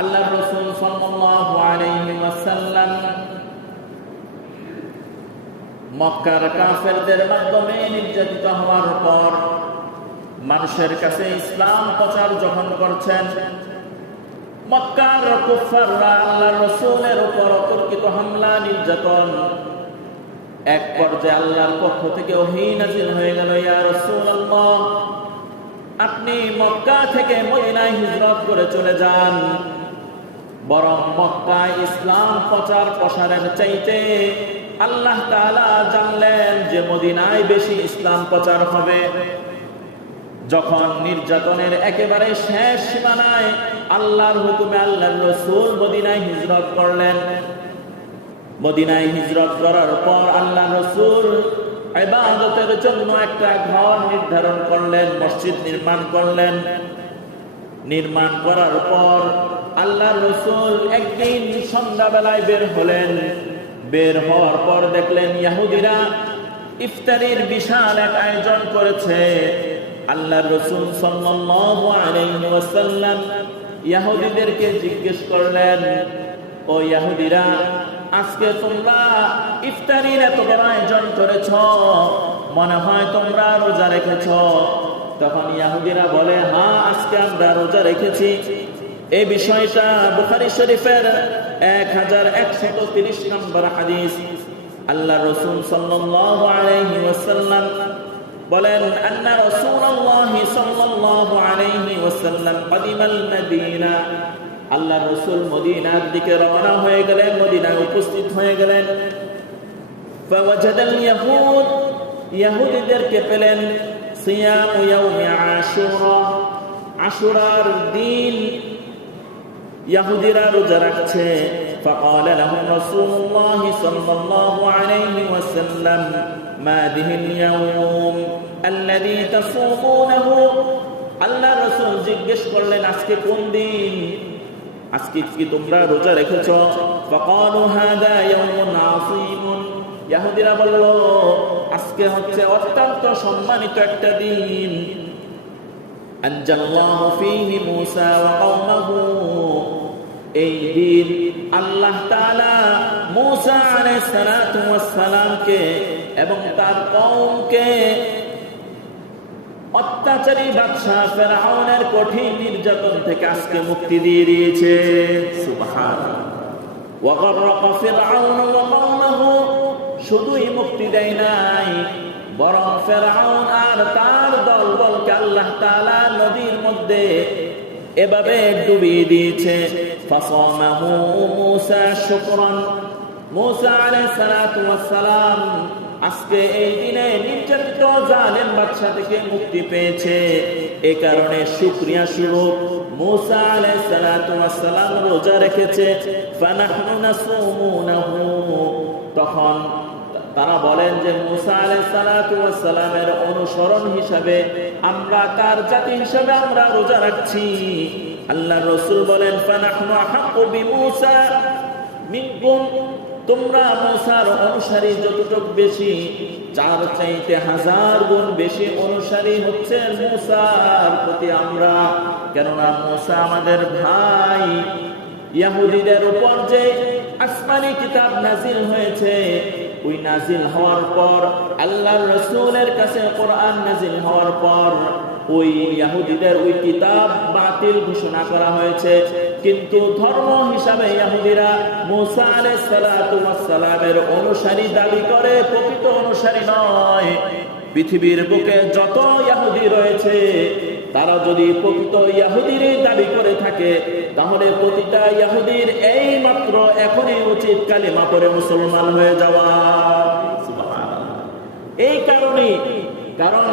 আল্লাহর রাসূল সাল্লাল্লাহু আলাইহি ওয়াসাল্লাম মক্কার কাফেরদের মাধ্যমে নির্যাতিত হওয়ার পর মানুষের কাছে ইসলাম প্রচার যখন করছেন, মক্কার কুফাররা আল্লাহর রাসূলের উপর অতর্কিত হামলা নির্যাতন, এক পর্যায়ে আল্লাহর পক্ষ থেকে ওহী নাযিল হয়ে গেল, ইয়া রাসূলুল্লাহ, আপনি মক্কা থেকে মদিনায় হিজরত করে চলে যান। বরং মক্কায় ইসলাম প্রচার প্রসারের চাইতে আল্লাহ তাআলা জানলেন যে মদিনায় বেশি ইসলাম প্রচার হবে। যখন নির্যাতনের একেবারে শেষ সীমানায় আল্লাহর হুকুমে আল্লাহর রাসূল মদিনায় হিজরত করলেন। মদিনায় হিজরত করার পর আল্লাহর রাসূল ইবাদতের জন্য একটা ঘর নির্ধারণ করলেন, মসজিদ নির্মাণ করলেন। নির্মাণ করার পর আল্লাহর রাসূল একদিন সন্ধ্যাবেলায় বের হলেন। বের হওয়ার পর দেখলেন ইহুদিরা ইফতারির বিশাল এক আয়োজন করেছে। আল্লাহর রাসূল সাল্লাল্লাহু আলাইহি ওয়াসাল্লাম ইহুদিদেরকে জিজ্ঞেস করলেন, ও ইহুদিরা, আজকে তোমরা ইফতারির এত বড় আয়োজন করেছ, মনে হয় তোমরা রোজা রেখেছ? তখন ইহুদিরা বলে, হ্যাঁ, আজকে আমরা রোজা রেখেছি। এই বিষয়টা বুখারী শরীফের 1130 নম্বর হাদিস। আল্লাহ রাসূল সাল্লাল্লাহু আলাইহি ওয়াসাল্লাম বলেন, আন্না রাসূলুল্লাহ সাল্লাল্লাহু আলাইহি ওয়াসাল্লাম কদিমাল মদিনা, আল্লাহ রাসূল মদিনার দিকে রওনা হয়ে গেলেন, মদিনায় উপস্থিত হয়ে গেলেন। ফাওয়াজাদাল ইয়াহুদ, ইহুদিদেরকে পেলেন সিয়াম ইয়াউমি আশুরা, আশুরার দিন ইহুদিরা রোজা রাখছে। فقال لهم رسول الله صلى الله عليه وسلم ما به اليوم الذي تصومونه, আল্লাহ রাসূল জিজ্ঞেস করলেন, আজকে কোন দিন? আজকে কি তোমরা রোজা রেখেছো? فقالوا هذا يوم عظيم, ইহুদিরা বলল, আজকে হচ্ছে অত্যন্ত সম্মানিত একটা দিন। আনজাল্লাহু ফীহি মূসা ওয়া কওমাহু, এই দিন আল্লাহ তাআলা মূসা আলাইহিস সালাতু ওয়াস সালামকে এবং তার কওমকে অত্যাচারী বাদশা ফেরাউনের কঠিন নির্যাতন থেকে আজকে মুক্তি দিয়ে দিয়েছে। সুবহানাল্লাহ। ওয়া গররাকা ফিরআউন ওয়া কওমাহু, শুধুই মুক্তি দেয় নাই, বরং ফেরাউন আর তার দলবলকে আল্লাহ তাআলা নদীর মধ্যে এভাবে ডুবিয়ে দিয়েছে। ফাসামাহু মূসা শুকরান, মূসা আলাইহিস সালাতু ওয়াস সালাম আজকে এই দিনে নির্যাতিত জালেম বাদশা থেকে মুক্তি পেয়েছে। এই কারণে শুকরিয়া স্বরূপ মূসা আলাইহিস সালাতু ওয়াস সালাম রোজা রেখেছে। ফানাহনু নাসুমুনাহু, তখন তারা বলেন যে মূসা আলাইহিস সালাতু ওয়াস সালামের অনুসরণ হিসাবে আমরা, তার জাতি হিসাবে আমরা রোজা রাখছি। আল্লাহর রাসূল বলেন, ফানাহনু আহাক্কু বিমূসা মিনকুম, তোমরা মূসার অনুসারী যতটুকু বেশি, যার চাইতে 1000 গুণ বেশি অনুসারী হচ্ছে মূসার প্রতি আমরা, কেননা মূসা আমাদের ভাই। ইহুদিদের উপর যে আসমানি কিতাব নাজিল হয়েছে, ওই নাজিল হওয়ার পর আল্লাহর রাসূলের কাছে কোরআন নাজিল হওয়ার পর ওই ইহুদিদের ওই কিতাব বাতিল ঘোষণা করা হয়েছে। কিন্তু ধর্ম হিসাবে ইহুদিরা মূসা আলাইহিস সালাতু ওয়াস সালামের অনুসারী দাবি করে, প্রকৃত অনুসারী নয়। পৃথিবীর বুকে যত ইহুদি রয়েছে, তারা যদি প্রকৃত ইহুদিরই দাবি করে থাকে, তাহলে প্রতিটা ইহুদির এই মাত্র এখনই উচিত কালিমা পড়ে মুসলমান হয়ে যাওয়া। সুবহানাল্লাহ। এই কারণে, কারণ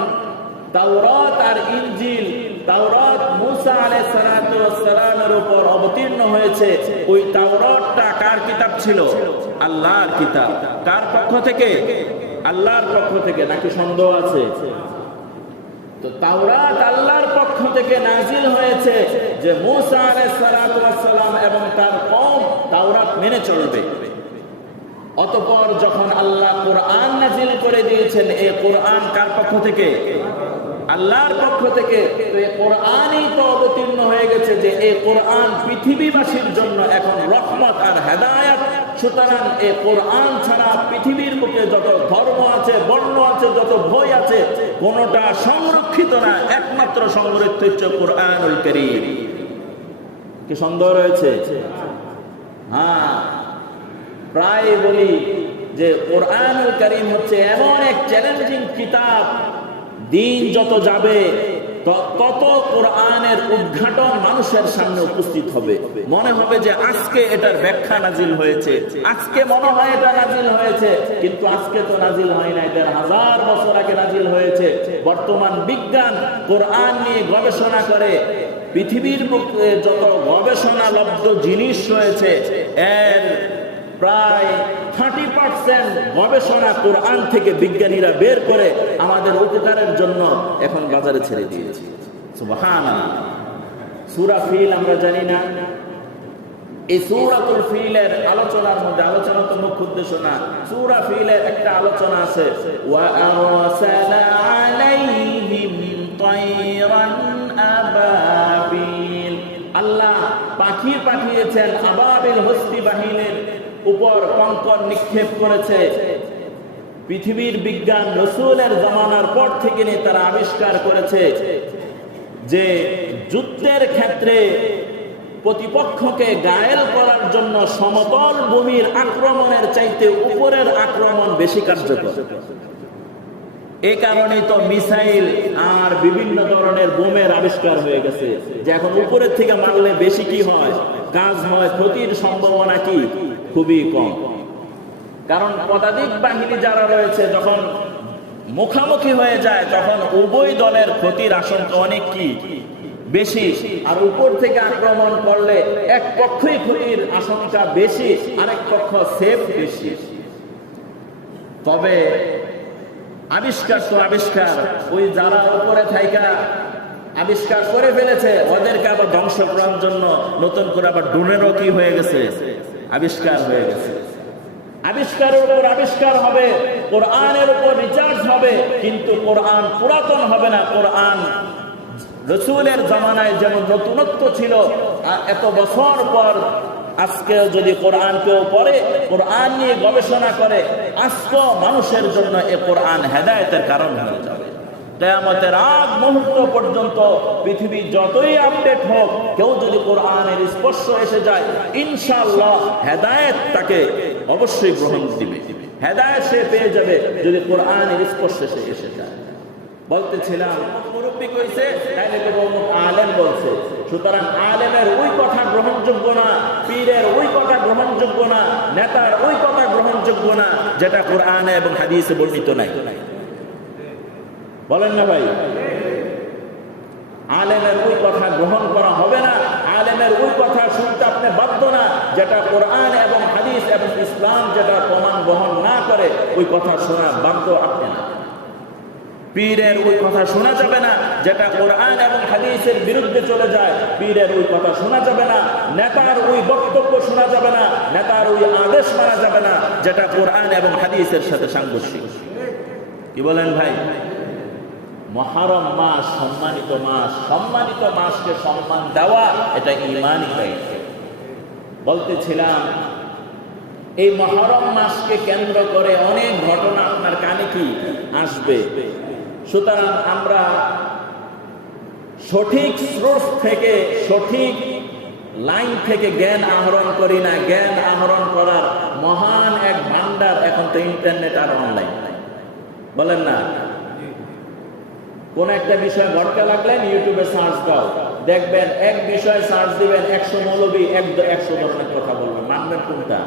তাওরাত আর ইনজিল, তাওরাত মূসা আলাইহিস সালাতু ওয়াস সালামের উপর অবতীর্ণ হয়েছে। ওই তাওরাতটা কার কিতাব ছিল? আল্লাহর কিতাব। কার পক্ষ থেকে? আল্লাহর পক্ষ থেকে, নাকি সন্দেহ আছে? তো তাওরাত আল্লাহর পক্ষ থেকে নাজিল হয়েছে যে মূসা আলাইহিস সালাতু ওয়াস সালাম এবং তার কওম তাওরাত মেনে চলবে। অতঃপর যখন আল্লাহ কোরআন নাজিল করে দিয়েছেন, এই কোরআন কার পক্ষ থেকে? আল্লাহর পক্ষ থেকে। তো এই কোরআনই তো অবতীর্ণ হয়ে গেছে যে এই কোরআন পৃথিবীবাসীর জন্য এখন রহমত আর হেদায়েত। সুতরাং এই কোরআন ছাড়া পৃথিবীর বুকে যত ধর্ম আছে, বর্ণ আছে, যত বই আছে, কোনটা সংরক্ষিত না, একমাত্র সংরক্ষিত হচ্ছে কোরআনুল কারীম। কি সন্দেহ রয়েছে? হ্যাঁ, প্রায় বলি যে কোরআনুল কারীম হচ্ছে এমন এক চ্যালেঞ্জিং কিতাব, দিন যত যাবে তত কোরআনের উদ্ঘাটন মানুষের সামনে উপস্থিত হবে। মনে হবে যে আজকে এটার ব্যাখ্যা নাজিল হয়েছে, আজকে মনে হয় এটা নাজিল হয়েছে, কিন্তু আজকে তো নাজিল হয় না, এটা 1000 বছর আগে নাজিল হয়েছে। বর্তমান বিজ্ঞান কোরআন নিয়ে গবেষণা করে, পৃথিবীর বুকে যত গবেষণালব্ধ জিনিস রয়েছে এর প্রায় 30% গবেষণা কোরআন থেকে বিজ্ঞানীরা বের করে আমাদের উপকারের জন্য এখন বাজারে ছেড়ে দিয়েছে। সুবহানাল্লাহ। সূরা ফিল আমরা জানি না, এই সূরাতুল ফিলের আলোচনার মধ্যে, আলোচনা তো মুখ্য উদ্দেশ্য না, সূরা ফিলের একটা আলোচনা আছে, ওয়া আরসালা আলাইহিম তায়রান আবাবিল। আল্লাহ পাখি পাঠিয়েছেন, আবাবিল হস্তি বাহিনীর উপর কঙ্কর নিক্ষেপ করেছে। পৃথিবীর বিজ্ঞান রাসূলের জামানার পর থেকে নিয়ে তারা আবিষ্কার করেছে যে যুদ্ধের ক্ষেত্রে প্রতিপক্ষকে ঘায়েল করার জন্য সমতল ভূমির আক্রমণের চাইতে উপরের আক্রমণ বেশি কার্যকর। এই কারণেই তো মিসাইল আর বিভিন্ন ধরনের বোমের আবিষ্কার হয়ে গেছে, যে এখন উপরের থেকে মারলে বেশি কি হয়, কাজ হয়, ক্ষতির সম্ভাবনা কি খুবই কম। কারণ পদাতিক বাহিনী যারা রয়েছে যখন মুখামুখি হয়ে যায় তখন উভয় দলের ক্ষতির আশঙ্কা অনেক কি বেশি, আর উপর থেকে আক্রমণ করলে এক পক্ষই ক্ষতির আশঙ্কা বেশি, আরেক পক্ষ সেফ বেশি। তবে আবিষ্কার তো আবিষ্কার, ওই যারা উপরে থাইকা আবিষ্কার করে ফেলেছে ওদেরকে আবার ধ্বংস করার জন্য নতুন করে আবার ড্রোনেরও কি হয়ে গেছে, আবিষ্কার হয়ে গেছে। আবিষ্কারের উপর আবিষ্কার হবে, কোরআনের উপর রিচার্জ হবে, কিন্তু কোরআন পুরাতন হবে না। কোরআন রাসূলের জামানায় যেমন নতুনত্ব ছিল, এত বছর পর আজকে যদি কোরআন কেউ পড়ে, কোরআন নিয়ে গবেষণা করে, আজকে মানুষের জন্য এই কোরআন হেদায়েতের কারণ হয়ে যাবে। কিয়ামতের আগ মুহূর্ত পর্যন্ত পৃথিবী যতই আপডেট হোক, কেউ যদি কোরআনের স্পর্শ এসে যায়, ইনশাআল্লাহ হেদায়েত তাকে অবশ্যই গ্রহণ দিবে, হেদায়েত সে পেয়ে যাবে যদি কোরআনের স্পর্শ এসে যায়। বলতেছিলাম মুরব্বি কইছে তাইলে তো আলেম বলছে, সুতরাং আলেমের ওই কথা গ্রহণযোগ্য না, পীরের ওই কথা গ্রহণযোগ্য না, নেতার ওই কথা গ্রহণযোগ্য না যেটা কোরআনে এবং হাদিসে বর্ণিত নাই। বলেন না ভাই? আলেমের ওই কথা গ্রহণ করা হবে না, আলেমের ওই কথা শুনতে আপনি বাধ্য না যেটা কোরআন এবং হাদিস এবং ইসলাম যেটা প্রমাণ বহন না করে, ওই কথা শোনা বাধ্য আপনি না। পীরের ওই কথা শোনা যাবে না যেটা কোরআন এবং হাদিসের বিরুদ্ধে চলে যায়, পীরের ওই কথা শোনা যাবে না। নেতার ওই বক্তব্য শোনা যাবে না, নেতার ওই আদেশ মানা যাবে না যেটা কোরআন এবং হাদিসের সাথে সাংঘর্ষিক। কি বলেন ভাই? মুহররম মাস সম্মানিত মাস, সম্মানিত মাসকে সম্মান দেওয়া এটা ঈমানি দায়িত্ব। বলতেছিলাম এই মুহররম মাসকে কেন্দ্র করে অনেক ঘটনা আপনার কানে কি আসবে। সুতরাং আমরা সঠিক সোর্স থেকে, সঠিক লাইন থেকে জ্ঞান আহরণ করি না। জ্ঞান আহরণ করার মহান এক ভান্ডার এখন তো ইন্টারনেট আর অনলাইন। বলেন না? কোন একটা বিষয় ঘটতে লাগলেন ইউটিউবে সার্চ দাও, দেখবেন এক বিষয় সার্চ দিবেন 100 মৌলবী 100 ধরনের কথা বলবেন, মানবেন কোনটা?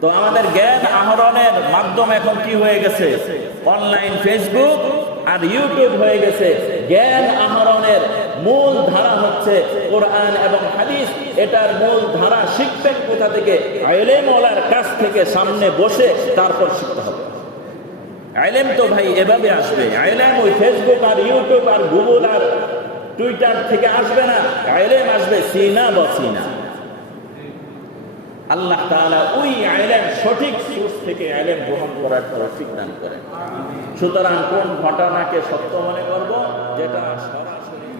তো আমাদের জ্ঞান আহরণের মাধ্যম এখন কি হয়ে গেছে? অনলাইন, ফেসবুক আর ইউটিউব হয়ে গেছে। জ্ঞান আহরণের মূল ধারা হচ্ছে কোরআন এবং হাদিস। এটার মূল ধারা শিখবেন কোথা থেকে? আলেম ওলার কাছ থেকে সামনে বসে তারপর শিখতে হবে। আলেম তো ভাই এভাবে আসবে, আলেম ওই ফেসবুক আর ইউটিউব আর গুগল আর টুইটার থেকে আসবে না। আলেম আসবে সিনা বসিনা। আল্লাহ তাআলা ওই ইলম সঠিক সোর্স থেকে ইলম গ্রহণ করার তৌফিক দান করেন। সুতরাং কোন ঘটনাকে সত্য মনে করব, যেটা সরাসরি।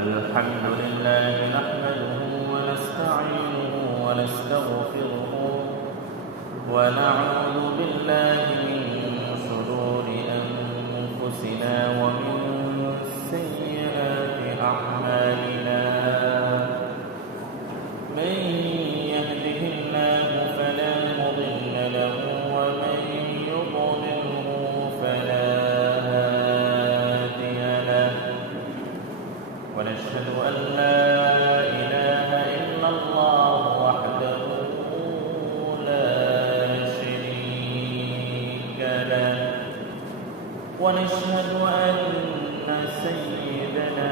আলহামদুলিল্লাহ নাহমাদুহু ওয়া নাস্তাঈনুহু ওয়া নাস্তাগফিরুহু ওয়া নাউযু বিল্লাহি মিন শুরুরি আনফুসিনা ওয়া মিন সাইয়্যাতি আ'মালিনা। من يهده الله فلا مضل له ومن يضلله فلا هادي له ونشهد أن لا إله إلا الله وحده لا شريك له ونشهد أن سيدنا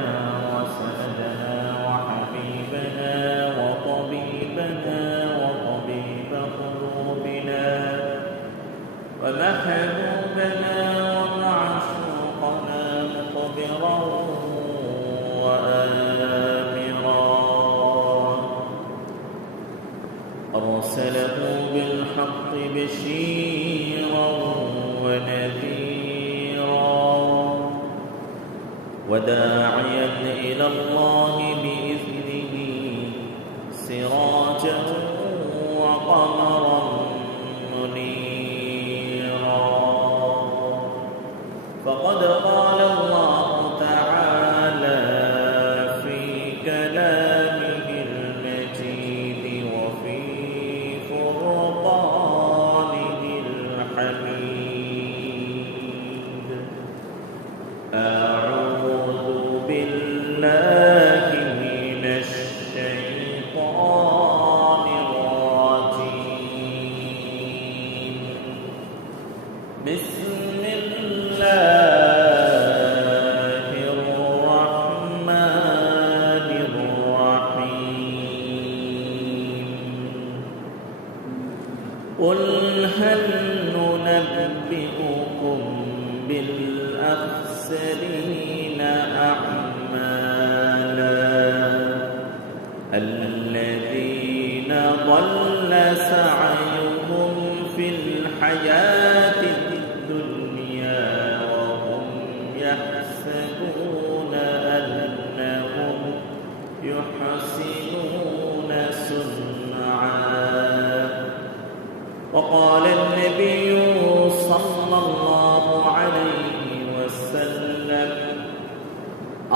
وسندنا وحبيبنا وطبيبنا وطبيب قلوبنا ومحبوبنا ومعشوقنا مقبرا وآمرا أرسله بالحق بشيرا ونذيرا وداعيا إلى الله بإذنه سراجا وقمرا منيرا. فقد قال الله تعالى في كلامه المجيد وفي فرقانه الحميد: أعوذ بالله من الشيطان الرجيم. بسم الله الرحمن الرحيم. قل هل ننبئكم بالأخسرين أعمالا الذين ضل سعيهم في الحياة الدنيا وهم يحسبون أنهم يحسنون صنعا. وقال النبي صلى الله عليه وسلم: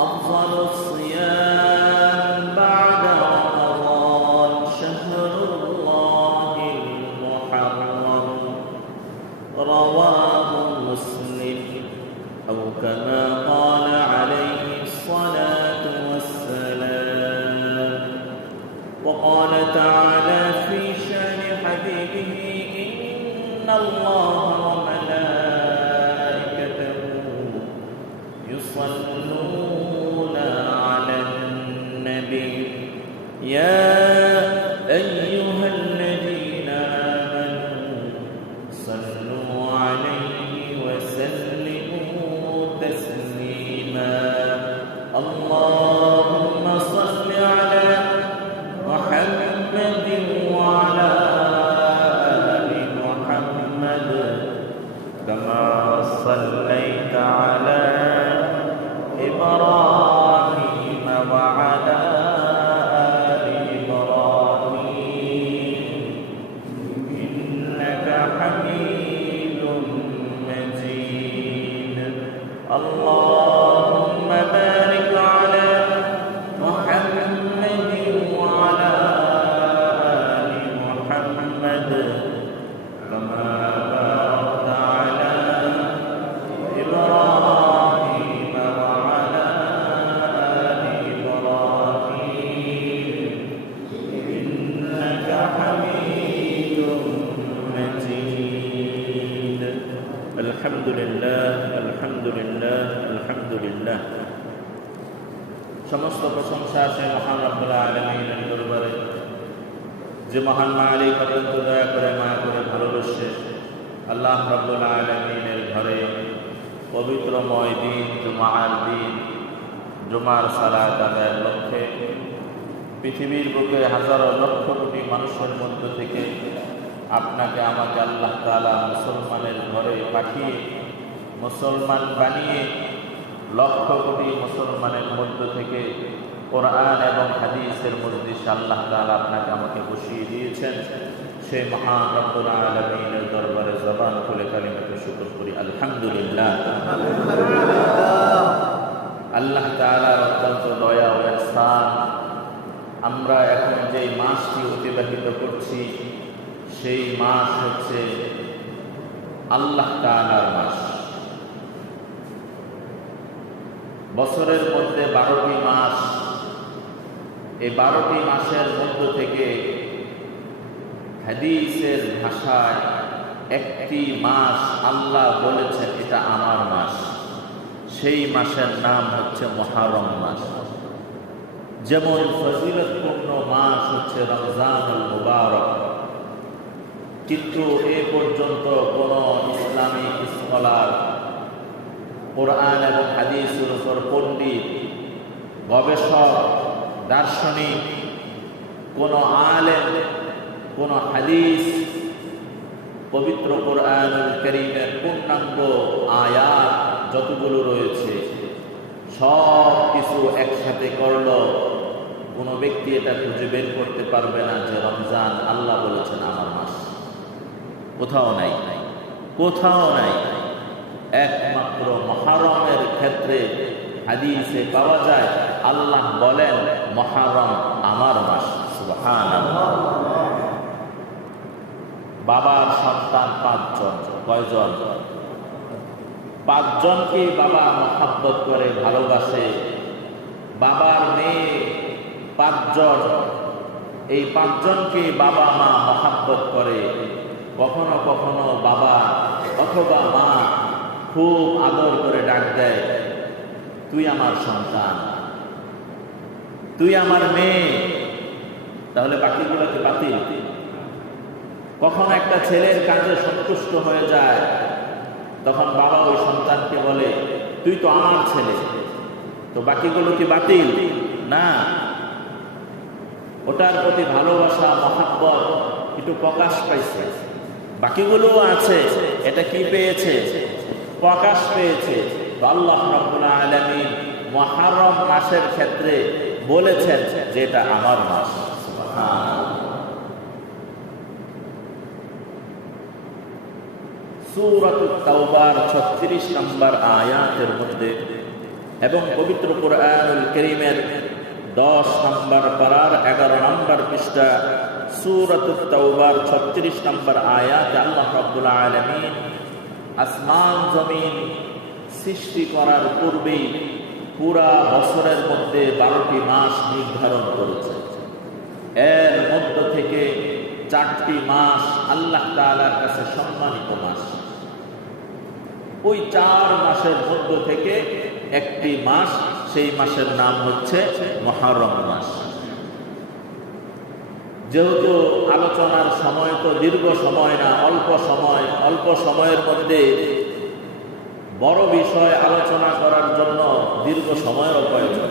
أفضل الصيام بعد رمضان شهر الله المحرم. رواه مسلم، أو كما قال عليه الصلاة والسلام. وقال تعالى في شان حبيبه: إن الله وملائكته يصلون على النبي يا أيها الذين آمنوا صلوا عليه وسلموا تسليما. اللهم صل على محمد وعلى آل محمد كما صليت على إبراهيم وعلى آل إبراهيم إنك حميد مجيد. اللهم بارك على محمد وعلى آل محمد كما باركت على إبراهيم وعلى آل إبراهيم إنك حميد مجيد. الحمد لله الحمد لله الحمد لله. সমস্ত প্রশংসা আছে মহান রব্বুল আলামিনের দরবারে, যে মহান মালিক অত্যন্ত দয়া করে মায়া করে ভালোবাসে। আল্লাহ রব্বুল আলামিনের ঘরে পবিত্রময় দিন জুমার দিন, জুমার সালাত আদায়ের লক্ষ্যে পৃথিবীর বুকে হাজারো লক্ষ কোটি মানুষের মধ্য থেকে আপনাকে আমাকে আল্লাহ তাআলা মুসলমানের ঘরে পাঠিয়ে মুসলমান বানিয়ে লক্ষ কোটি মুসলমানের মধ্য থেকে কোরআন এবং হাদিসের মজলিসে আল্লাহ তাআলা আপনাকে আমাকে বসিয়ে দিয়েছেন। সেই মহান রব্বুল আলামিনের দরবারে জবান খুলে কালিমাতে শুকর করি আলহামদুলিল্লাহ। আল্লাহ তাআলার অত্যন্ত দয়া ও ইহসান, আমরা এখন যে মাসটি অতিবাহিত করছি সেই মাস হচ্ছে আল্লাহ তাআলার মাস। বছরের মধ্যে 12টি মাস, এই 12টি মাসের মধ্য থেকে হাদিসের ভাষায় একটি মাস আল্লাহ বলেছেন এটা আমার মাস, সেই মাসের নাম হচ্ছে মুহররম মাস। যেমন ফজিলতপূর্ণ মাস হচ্ছে রমজানুল মুবারক, কিন্তু এ পর্যন্ত কোন ইসলামিক স্কলার, কোরআন এবং হাদিসের উপর পণ্ডিত, গবেষক, দার্শনিক, কোন আলেম, কোন হাদিস পবিত্র কোরআনুল কারীমের পূর্ণাঙ্গ আয়াত যতগুলো রয়েছে সব কিছু একসাথে করলো কোন ব্যক্তি এটা খুঁজে বের করতে পারবে না যে রমজান আল্লাহ বলেছেন আমার মাস। কোথাও নাই, কোথাও নাই। একমাত্র মুহররমের ক্ষেত্রে হাদিসে পাওয়া যায় আল্লাহ বলেন মুহররম আমার মাস। সুবহানাল্লাহ। বাবার সন্তান 5 জন। কয়জন? 5 জনকে বাবা মহব্বত করে, ভালোবাসে। বাবার মেয়ে 5 জন, এই 5 জনকে বাবা মা মহব্বত করে। কখনো কখনো বাবা অথবা মা খুব আদর করে ডাক দেয়, তুই আমার সন্তান, তুই আমার মেয়ে। তাহলে বাকিগুলোকে বাতিল। কখন একটা ছেলের কাজে সন্তুষ্ট হয়ে যায়, তখন বাবা ওই সন্তানকে বলে তুই তো আমার ছেলে, তো বাকিগুলো কি বাতিল? না, ওটার প্রতি ভালোবাসা মহব্বত একটু প্রকাশ পাইছে। বাকিগুলো আছে, এটা কি পেয়েছে? প্রকাশ পেয়েছে। তো আল্লাহ রাব্বুল আলামিন মুহররম মাসের ক্ষেত্রে বলেছেন যে এটা আমার মাস। সূরাতুত তাওবার 36 নম্বর আয়াতের মধ্যে এবং পবিত্র কোরআনুল কারীমের 10 নম্বর পারার 11 নম্বর পৃষ্ঠা সূরাতুত তাওবার 36 নম্বর আয়াতে আল্লাহ রাব্বুল আলামিন আসমান জমিন সৃষ্টি করার পূর্বেই পুরা বছরের মধ্যে 12টি মাস নির্ধারণ করেছে। এর মধ্য থেকে 4টি মাস আল্লাহ তাআলার কাছে সম্মানিত মাস। ওই 4 মাসের মধ্য থেকে একটি মাস, সেই মাসের নাম হচ্ছে মুহররম মাস। যেহেতু আলোচনার সময় তো দীর্ঘ সময় না, অল্প সময়, অল্প সময়ের মধ্যে বড় বিষয় আলোচনা করার জন্য দীর্ঘ সময়ের প্রয়োজন।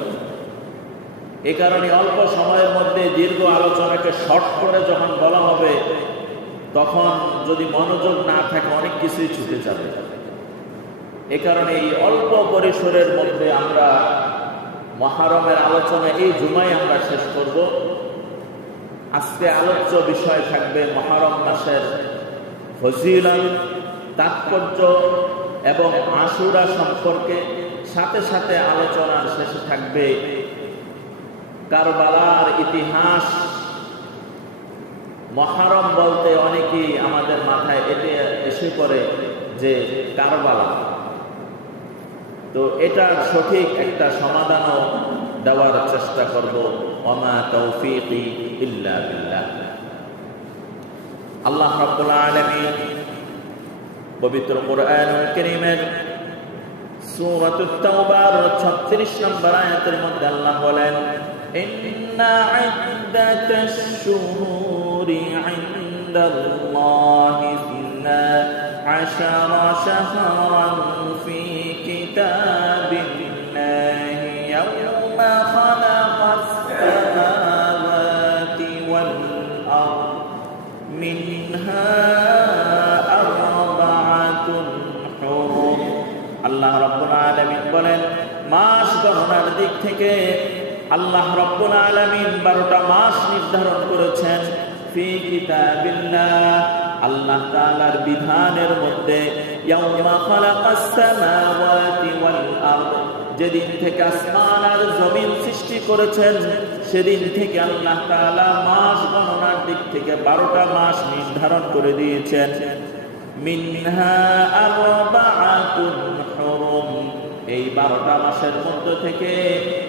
এ কারণে অল্প সময়ের মধ্যে দীর্ঘ আলোচনাকে শর্ট করে যখন বলা হবে, তখন যদি মনোযোগ না থাকে অনেক কিছুই ছুটে যাবে। এ কারণে এই অল্প পরিসরের মধ্যে আমরা মুহররমের আলোচনা এই জুমায় আমরা শেষ করব। আজকে আলোচ্য বিষয় থাকবে মুহররম মাসের ফজিলত, তাৎপর্য এবং আশুরা সম্পর্কে। সাথে সাথে আলোচনার শেষে থাকবে কারবালার ইতিহাস। মুহররম বলতে অনেকেই আমাদের মাথায় এসে পড়ে যে কারবালা, তো এটার সঠিক একটা সমাধানও দেওয়ার চেষ্টা করব। ওমা তৌফিকি ইল্লা বিল্লাহ। আল্লাহ রাব্বুল আলামিন পবিত্র কোরআনুল কারীমের সূরাতুত তাওবার 36 নম্বর আয়াতের মধ্যে আল্লাহ বলেন, ইন্না ইদ্দাতাশ শুহুরি ইনদাল্লাহি 12 শাহরান ফি কিতাবিল্লাহি ইয়াওমা খালাকাস সামাওয়াতি বলেন, মাস গণনার দিক থেকে আল্লাহ রাব্বুল আলামিন 12টা মাস নির্ধারণ করেছেন ফি কিতাবিল্লাহ, আল্লাহ তাআলার বিধানের মধ্যে। ইয়াউমা খালাকাস সামাওয়াতি ওয়াল আরদ, যেদিন থেকে আসমান আর জমিন সৃষ্টি করেছেন সেদিন থেকে আল্লাহ তাআলা মাস গণনার দিক থেকে 12টা মাস নির্ধারণ করে দিয়েছেন। মিনহা আরবাআতুন হুরুম, এই 12টা মাসের মধ্যে থেকে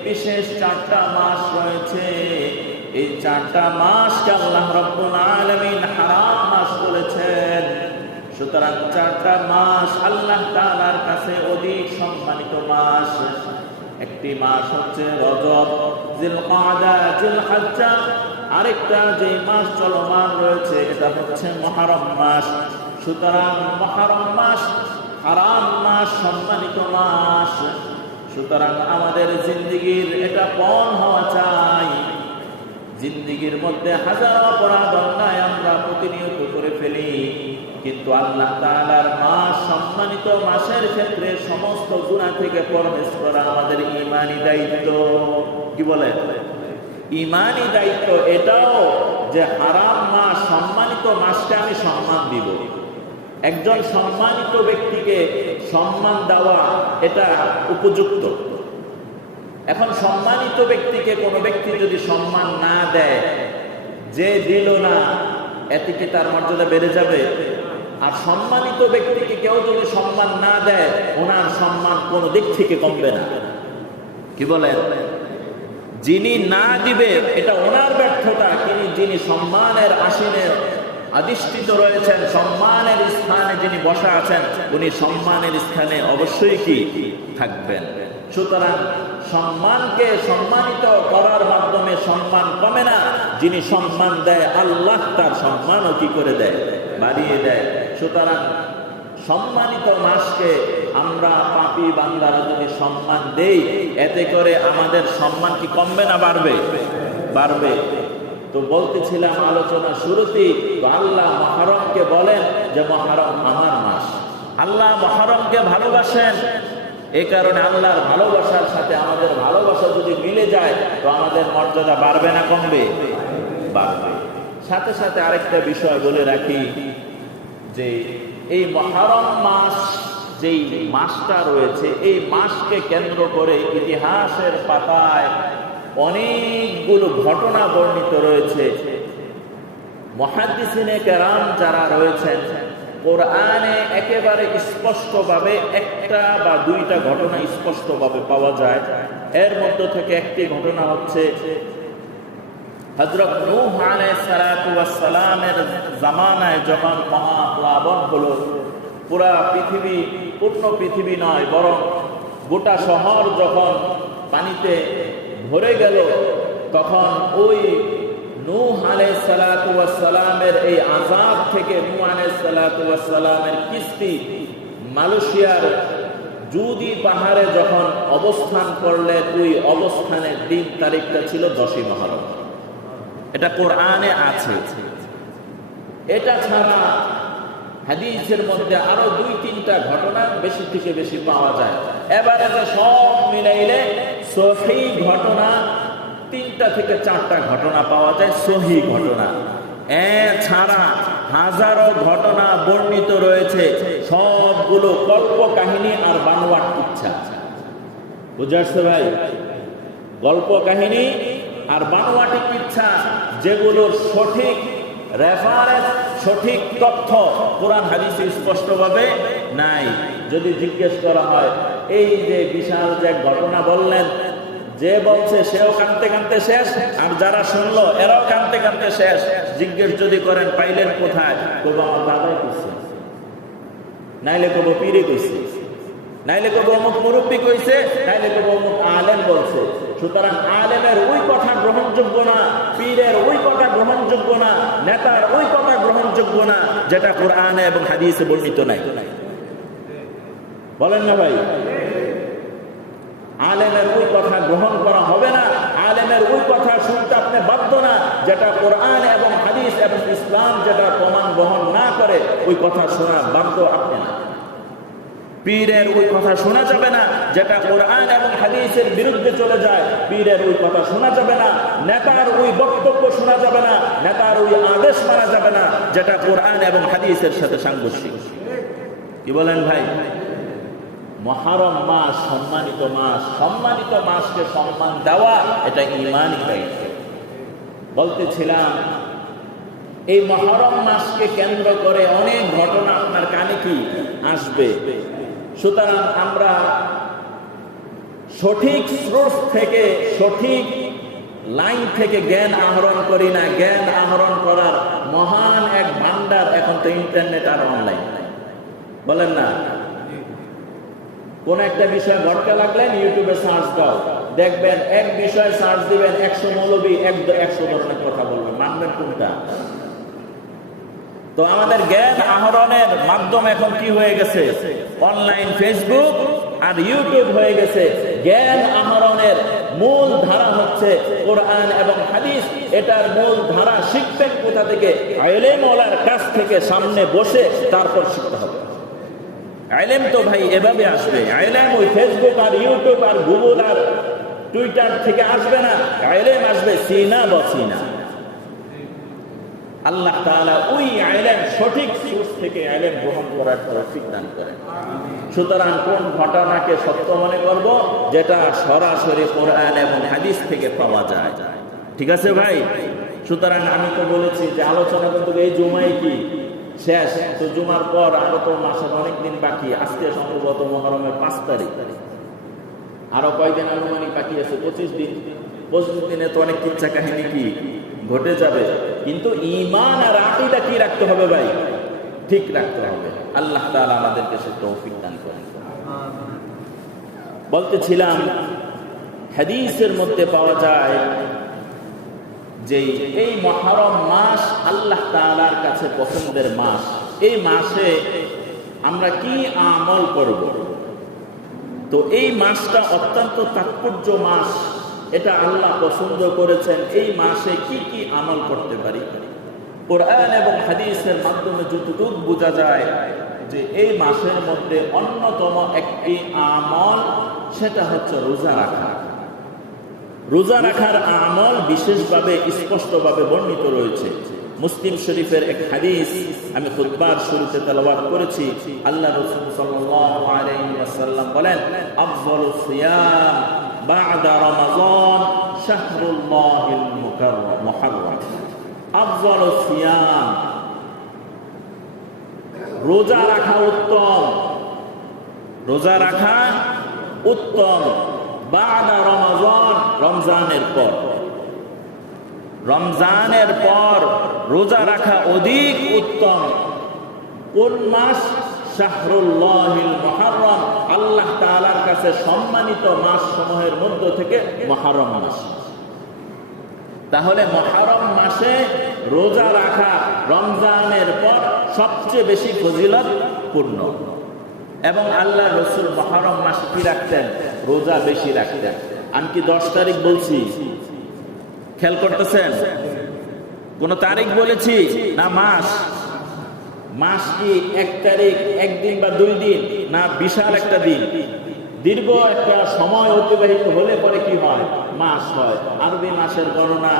বিশেষ 4টা মাস রয়েছে। এই 4টা মাসকে আল্লাহ রাব্বুল আলামিন হারাম মাস বলেছেন। সুতরাং 4টা মাস আল্লাহ তাআলার কাছে অধিক সম্মানিত মাস। একটি মাস হচ্ছে রজব, জিলকাদা, জিলহজ্জা। আরেকটা যে মাস চলমান রয়েছে এটা হচ্ছে মুহররম মাস। সুতরাং মুহররম মাস হারাম মাস, সম্মানিত মাস। সুতরাং আমাদের জিন্দেগির এটা পণ হওয়া চাই। জিন্দেগির মধ্যে হাজার অপরাধ অন্যায় আমরা প্রতিনিয়ত করে ফেলি, কিন্তু আল্লাহ তাআলার মাস, সম্মানিত মাসের ক্ষেত্রে সমস্ত গুনাহ থেকে পরহেজ করা আমাদের ঈমানি দায়িত্ব। কি বলে? ঈমানি দায়িত্ব এটাও যে হারাম মাস, সম্মানিত মাসকে আমি সম্মান দিব। একজন সম্মানিত ব্যক্তিকে সম্মান দেওয়া এটা উপযুক্ত। এখন সম্মানিত ব্যক্তিকে কোনো ব্যক্তি যদি সম্মান না দেয়, যে দিল না, এতে কি তার মর্যাদা বেড়ে যাবে? আর সম্মানিত ব্যক্তিকে কেউ যদি সম্মান না দেয়, ওনার সম্মান কোনো দিক থেকে কমবে না। কি বলেন? যিনি না দিবে এটা ওনার ব্যর্থতা, যিনি সম্মানের আসনে অধিষ্ঠিত রয়েছেন, সম্মানের স্থানে যিনি বসা আছেন, উনি সম্মানের স্থানে অবশ্যই কি থাকবেন। সুতরাং সম্মানকে সম্মানিত করার মাধ্যমে সম্মান কমে না। যিনি সম্মান দেয় আল্লাহ তার সম্মানও কি করে দেয়? বাড়িয়ে দেয়। সুতরাং সম্মানিত মাসকে আমরা পাপী বান্দারা যদি সম্মান দেই, এতে করে আমাদের সম্মান কি কমবে না বাড়বে? বাড়বে। তো বলতেছিলাম আলোচনা শুরুতেই, তো আল্লাহ মুহররমকে বলেন যে মুহররম আমার মাস। আল্লাহ মুহররমকে ভালোবাসেন, এই কারণে আল্লাহর ভালোবাসার সাথে আমাদের ভালোবাসা যদি মিলে যায়, তো আমাদের মর্যাদা বাড়বে না কমবে? বাড়বে। সাথে সাথে আরেকটা বিষয় বলে রাখি, যে এই মুহররম মাস, যেই মাসটা রয়েছে, এই মাসকে কেন্দ্র করে ইতিহাসের পাতায় অনেকগুলো ঘটনা বর্ণিত রয়েছে। মুহাদ্দিসিনে কেরাম যারা রয়েছেন, কোরআনে একেবারে স্পষ্টভাবে একটা বা দুইটা ঘটনা স্পষ্টভাবে পাওয়া যায়। এর মধ্যে থেকে একটি ঘটনা হচ্ছে হযরত নূহ আলাইহিস সালাতু ওয়াস সালামের জামানায় যখন মহাপ্লাবন হলো, পুরা পৃথিবী, পূর্ণ পৃথিবী নয় বরং গোটা শহর যখন পানিতে ভরে গেল, তখন ওই নূহ আলাইহিস সালাতু ওয়াস সালামের এই আযাব থেকে নূহ আলাইহিস সালাতু ওয়াস সালামের কিস্তি মালয়েশিয়ার জুদি পাহাড়ে যখন অবস্থান করলেন, ওই অবস্থানের দিন তারিখটা ছিল 10ই মুহররম। এটা কোরআনে আছে। এটা ছাড়া হাদিসের মধ্যে আরো 2-3টা ঘটনা বেশি থেকে বেশি পাওয়া যায়। এবারে সব মিলাইলে সহিহ ঘটনা 3টা থেকে 4টা ঘটনা পাওয়া যায়, সহিহ ঘটনা। এছাড়া হাজারো ঘটনা বর্ণিত রয়েছে, সবগুলো গল্প কাহিনী আর বানোয়াট কিচ্ছা। বুঝে আসছে ভাই? গল্প কাহিনী আর বানোয়াটি কিচ্ছা, যেগুলোর সঠিক রেফারেন্স, সঠিক তথ্য কোরআন হাদিসে স্পষ্টভাবে নাই। যদি জিজ্ঞেস করা হয়, এই যে বিশাল যে ঘটনা বললেন, যে বলছে সেও কাঁদতে কাঁদতে শেষ, আর যারা শুনলো এরাও কাঁদতে কাঁদতে শেষ। জিজ্ঞেস যদি করেন পাইলেন কোথায়, কব আমার দাদাই কইছে, নাইলে কব পীরে কইছে, নাইলে কব অমুক মুরব্বী কইছে, নাইলে কব অমুক আলেম বলছে। সুতরাং আলেমের ওই কথা গ্রহণযোগ্য না, পীরের ওই কথা গ্রহণযোগ্য না, নেতার ওই কথা গ্রহণযোগ্য না, যেটা কোরআনে এবং হাদিসে বর্ণিত নাই। বলেন না ভাই? আলেমের ওই কথা গ্রহণ করা হবে না, আলেমের ওই কথা শুনতে আপনি বাধ্য না, যেটা কোরআন এবং হাদিস এবং ইসলাম যেটা প্রমাণ বহন না করে, ওই কথা শোনা বাধ্য আপনি না। পীরের ওই কথা শোনা যাবে না যেটা কোরআন এবং হাদিসের বিরুদ্ধে চলে যায়। পীরের ওই কথা শোনা যাবে না, নেতার ওই বক্তব্য শোনা যাবে না, নেতার ওই আদেশ মানা যাবে না যেটা কোরআন এবং হাদিসের সাথে সাংঘর্ষিক। কি বলেন ভাই? মুহররম মাস সম্মানিত মাস, সম্মানিত মাসকে সম্মান দেওয়া এটা ঈমানি দায়িত্ব। বলতেছিলাম এই মুহররম মাসকে কেন্দ্র করে অনেক ঘটনা আপনার কানে কি আসবে। সুতরাং আমরা সঠিক সোর্স থেকে, সঠিক লাইন থেকে জ্ঞান আহরণ করি না। জ্ঞান আহরণ করার মহান এক ভান্ডার এখন তো ইন্টারনেট আর অনলাইন, বলেন না? কোন একটা বিষয় ঘটতে লাগলেন ইউটিউবে সার্চ দাও, দেখবেন এক বিষয় সার্চ দিবেন 100 মৌলবী 100 ধরনের কথা বলবেন, মানবেন কোনটা? তো আমাদের জ্ঞান আহরণের মাধ্যম এখন কি হয়ে গেছে? অনলাইন, ফেসবুক আর ইউটিউব হয়ে গেছে। জ্ঞান আহরণের মূল ধারা হচ্ছে কোরআন এবং হাদিস। এটার মূল ধারা শিখবেন কোথা থেকে? আলেম ওলার কাছ থেকে সামনে বসে তারপর শিখতে হবে। আলেম তো ভাই এভাবে আসবে, আলেম ওই ফেসবুক আর ইউটিউব আর গুগল আর টুইটার থেকে আসবে না। আলেম আসবে সিনা বসিনা। আল্লাহ তাআলা ওই আলেম সঠিক সোর্স থেকে আলেম গ্রহণ করার তৌফিক দান করেন। সুতরাং কোন ঘটনাকে সত্য মনে করব? যেটা সরাসরি কোরআন এবং হাদিস থেকে পাওয়া যায়। ঠিক আছে ভাই? সুতরাং আমি তো বলেছি যে আলোচনা কিন্তু এই জুমায় কি শেষ, তো জুমার পর আরো তো মাসের অনেক দিন বাকি। আজকে সম্ভবত মুহররমের 5 তারিখ, আরো কয়দিন আনুমানিক বাকি আছে? 25 দিন। 25 দিনে তো অনেক কিচ্ছা কাহিনী কি ঘটে যাবে। কিন্তু ঈমান আর আকীদা কি রাখতে হবে ভাই? ঠিক রাখতে হবে। আল্লাহ তাআলা আমাদেরকে সে তৌফিক দান করেন। বলতেছিলাম হাদিসের মধ্যে পাওয়া যায় যে এই মুহররম মাস আল্লাহ তাআলার কাছে পছন্দের মাস। এই মাসে আমরা কি আমল করব? তো এই মাসটা অত্যন্ত তাৎপর্য মাস, এটা আল্লাহ পছন্দ করেছেন। এই মাসে কি কি আমল করতে পারি? কোরআন এবং হাদিসের মাধ্যমে যতটুকু বোঝা যায় যে এই মাসের মধ্যে অন্যতম একটি আমল, সেটা হচ্ছে রোজা রাখা। রোজা রাখার আমল বিশেষভাবে স্পষ্টভাবে বর্ণিত রয়েছে। মুসলিম শরীফের এক হাদিস আমি খুতবার শুরুতে তেলাওয়াত করেছি। আল্লাহ রাসূল সাল্লাল্লাহু আলাইহি ওয়াসাল্লাম বলেন, আফযালুস সিয়াম বা'দা রমাযান শাহরুল্লাহিল মুহররম। আফযালুস সিয়াম, রোজা রাখা উত্তম, রোজা রাখা উত্তম। বা'দা রমাযান, রমজানের পর, রমজানের পর রোজা রাখা অধিক উত্তম। কোন মাস? শাহরুল্লাহিল মুহররম, আল্লাহ তাআলার কাছে সম্মানিত মাস সমূহের মধ্য থেকে মুহররম মাস। তাহলে মুহররম মাসে রোজা রাখা রমজানের পর সবচেয়ে বেশি ফজিলতপূর্ণ। এবং আল্লাহ রাসূল মুহররম মাসে কি রাখতেন? রোজা বেশি রাখতেন। আমি কি 10 তারিখ বলছি? খেয়াল করতেছেন? কোন তারিখ বলেছি না? মাস। মাস কি 1 তারিখ, 1 দিন বা 2 দিন? না, বিশাল একটা দিন। দীর্ঘ একটা সময় অতিবাহিত হলে পরে কি হয়? মাস হয়। আরবি মাসের গণনা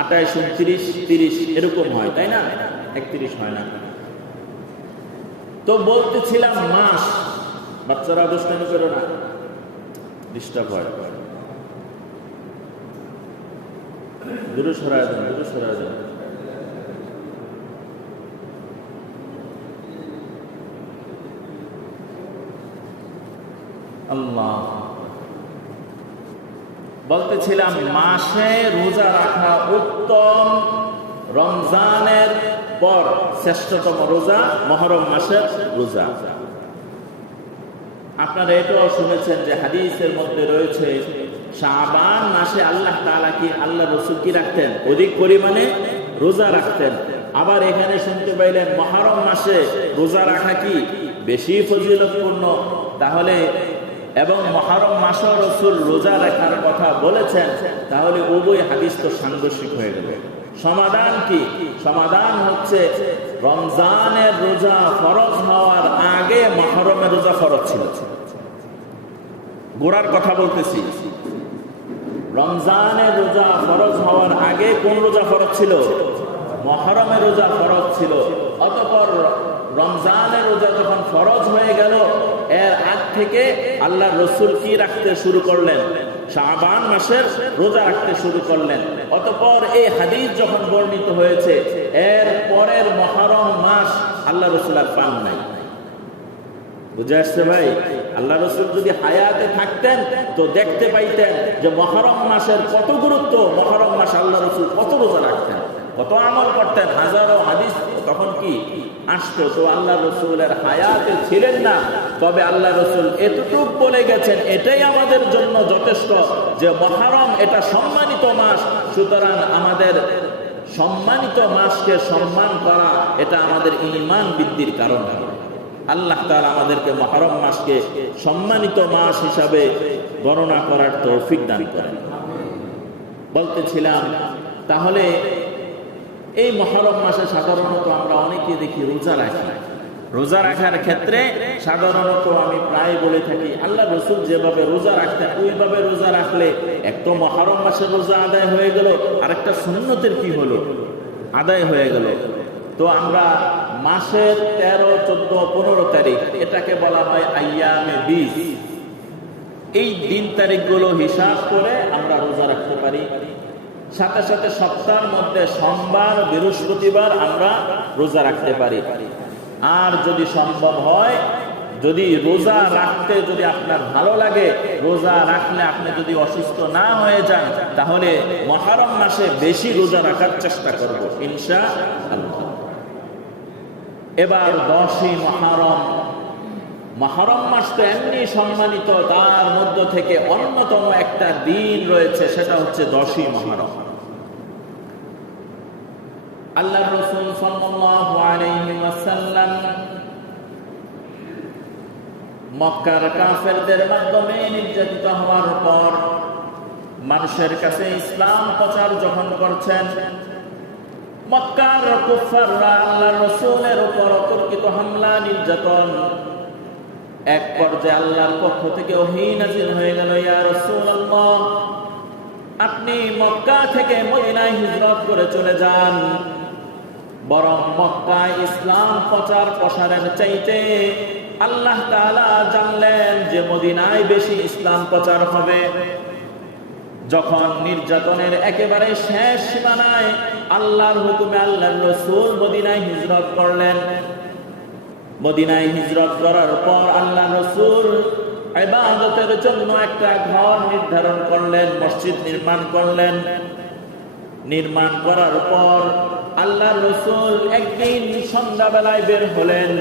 28, 29, 30 এরকম হয়, তাই না? 31 হয় না। তো বলতেছিলাম মাস। বাচ্চারা দুষ্টামি করো না, ডিস্টার্ব হয়। দূরে সরায় দেন, দূরে সরায় দেন। আল্লাহ, বলতেছিলাম মাসে রোজা রাখা উত্তম। রমজানের পর শ্রেষ্ঠতম রোজা মুহররম মাসের রোজা। আপনারা এটাও শুনেছেন যে হাদিসের মধ্যে রয়েছে শাবান মাসে আল্লাহ তাআলা কি, আল্লাহ রাসূল কি রাখতেন? অধিক পরিমাণে রোজা রাখতেন। আবার এখানে শুনতে পাইলেন মুহররম মাসে রোজা রাখা কি বেশি ফজিলতপূর্ণ। তাহলে এবং মুহররম মাসে রাসূল রোজা রাখার কথা বলেছেন, তাহলে উভয় হাদিস তো সাংঘর্ষিক হয়ে গেল। সমাধান কি? সমাধান হচ্ছে রমজানের রোজা ফরজ হওয়ার আগে মুহররমের রোজা ফরজ ছিল। গোড়ার কথা বলতেছি, রমজানের রোজা ফরজ হওয়ার আগে কোন রোজা ফরজ ছিল? মুহররমের রোজা ফরজ ছিল। অতঃপর রমজানের রোজা যখন ফরজ হয়ে গেল, এর আগ থেকে আল্লাহর রাসূল কি রাখতে শুরু করলেন? শাবান মাসের রোজা রাখতে শুরু করলেন। অতঃপর এই হাদিস যখন বর্ণিত হয়েছে, এর পরের মুহররম মাস আল্লাহ রাসূল আর পান নাই। বুঝে আসছে ভাই? আল্লাহ রাসূল যদি হায়াতে থাকতেন তো দেখতে পাইতেন যে মুহররম মাসের কত গুরুত্ব, মুহররম মাস আল্লাহ রাসূল কত রোজা রাখতেন, কত আমল করতেন, হাজারো হাদিস তখন কি আসতো। তো আল্লাহ রাসূলের হায়াতে ছিলেন না, তবে আল্লাহ রাসূল এতটুকু বলে গেছেন, এটাই আমাদের জন্য যথেষ্ট যে মুহররম এটা সম্মানিত মাস, সুতরাং আমাদের সম্মানিত মাসকে সম্মান করা এটা আমাদের ঈমান বৃদ্ধির কারণ হবে। আল্লাহ তাআলা আমাদেরকে মুহররম মাসকে সম্মানিত মাস হিসাবে গণনা করার তৌফিক দান করেন। বলতেছিলাম, তাহলে এই মুহররম মাসে সাধারণত আমরা অনেকে দেখি রোজা রাখি। রোজা রাখার ক্ষেত্রে সাধারণত আমি প্রায় বলে থাকি, আল্লাহ রাসূল যেভাবে রোজা রাখতেন ওইভাবে রোজা রাখলে এক তো মুহররম মাসের রোজা আদায় হয়ে গেল, আরেকটা সুন্নতের কি হলো? আদায় হয়ে গেল। তো আমরা মাসের 13, 14, 15 তারিখ, এটাকে বলা হয় আইয়ামে বীজ। এই দিন তারিখগুলো হিসাব করে আমরা রোজা রাখতে পারি। সাথে সাথে সপ্তাহের মধ্যে সোমবার, বৃহস্পতিবার আমরা রোজা রাখতে পারি। আর যদি সম্ভব হয়, যদি রোজা রাখতে যদি আপনার ভালো লাগে, রোজা রাখলে আপনি যদি অসুস্থ না হয়ে যান, তাহলে মুহররম মাসে বেশি রোজা রাখার চেষ্টা করব ইনশাআল্লাহ। এবার 10ই মুহররম। মুহররম মাস তো এমনি সম্মানিত, তার মধ্য থেকে অন্যতম একটা দিন রয়েছে, সেটা হচ্ছে 10ই মুহররম। আল্লাহ রাসূল সাল্লাল্লাহু আলাইহি ওয়াসাল্লাম মক্কার কাফেরদের মাধ্যমে নির্যাতিত হওয়ার পর মানুষের কাছে ইসলাম প্রচার যখন করছেন, মক্কার কুফাররা আল্লাহর রাসূলের উপর অতর্কিত হামলা, নির্যাতন। এক পর্যায়ে আল্লাহর পক্ষ থেকে ওহী নাযিল হয়ে গেল, ইয়া রাসূলুল্লাহ, আপনি মক্কা থেকে মদিনায় হিজরত করে চলে যান। বরং মক্কায় ইসলাম প্রচার প্রসারের চাইতে আল্লাহ তাআলা জানলেন যে মদিনায় বেশি ইসলাম প্রচার হবে। যখন নির্যাতনের একেবারে শেষ সীমানায় আল্লাহর হুকুমে আল্লাহর রাসূল মদিনায় হিজরত করলেন। মদিনায় হিজরত করার পর আল্লাহর রাসূল ইবাদতের জন্য একটা ঘর নির্ধারণ করলেন, মসজিদ নির্মাণ করলেন। নির্মাণ করার পর আল্লাহর রাসূল একদিন সন্ধ্যাবেলায় বের হলেন।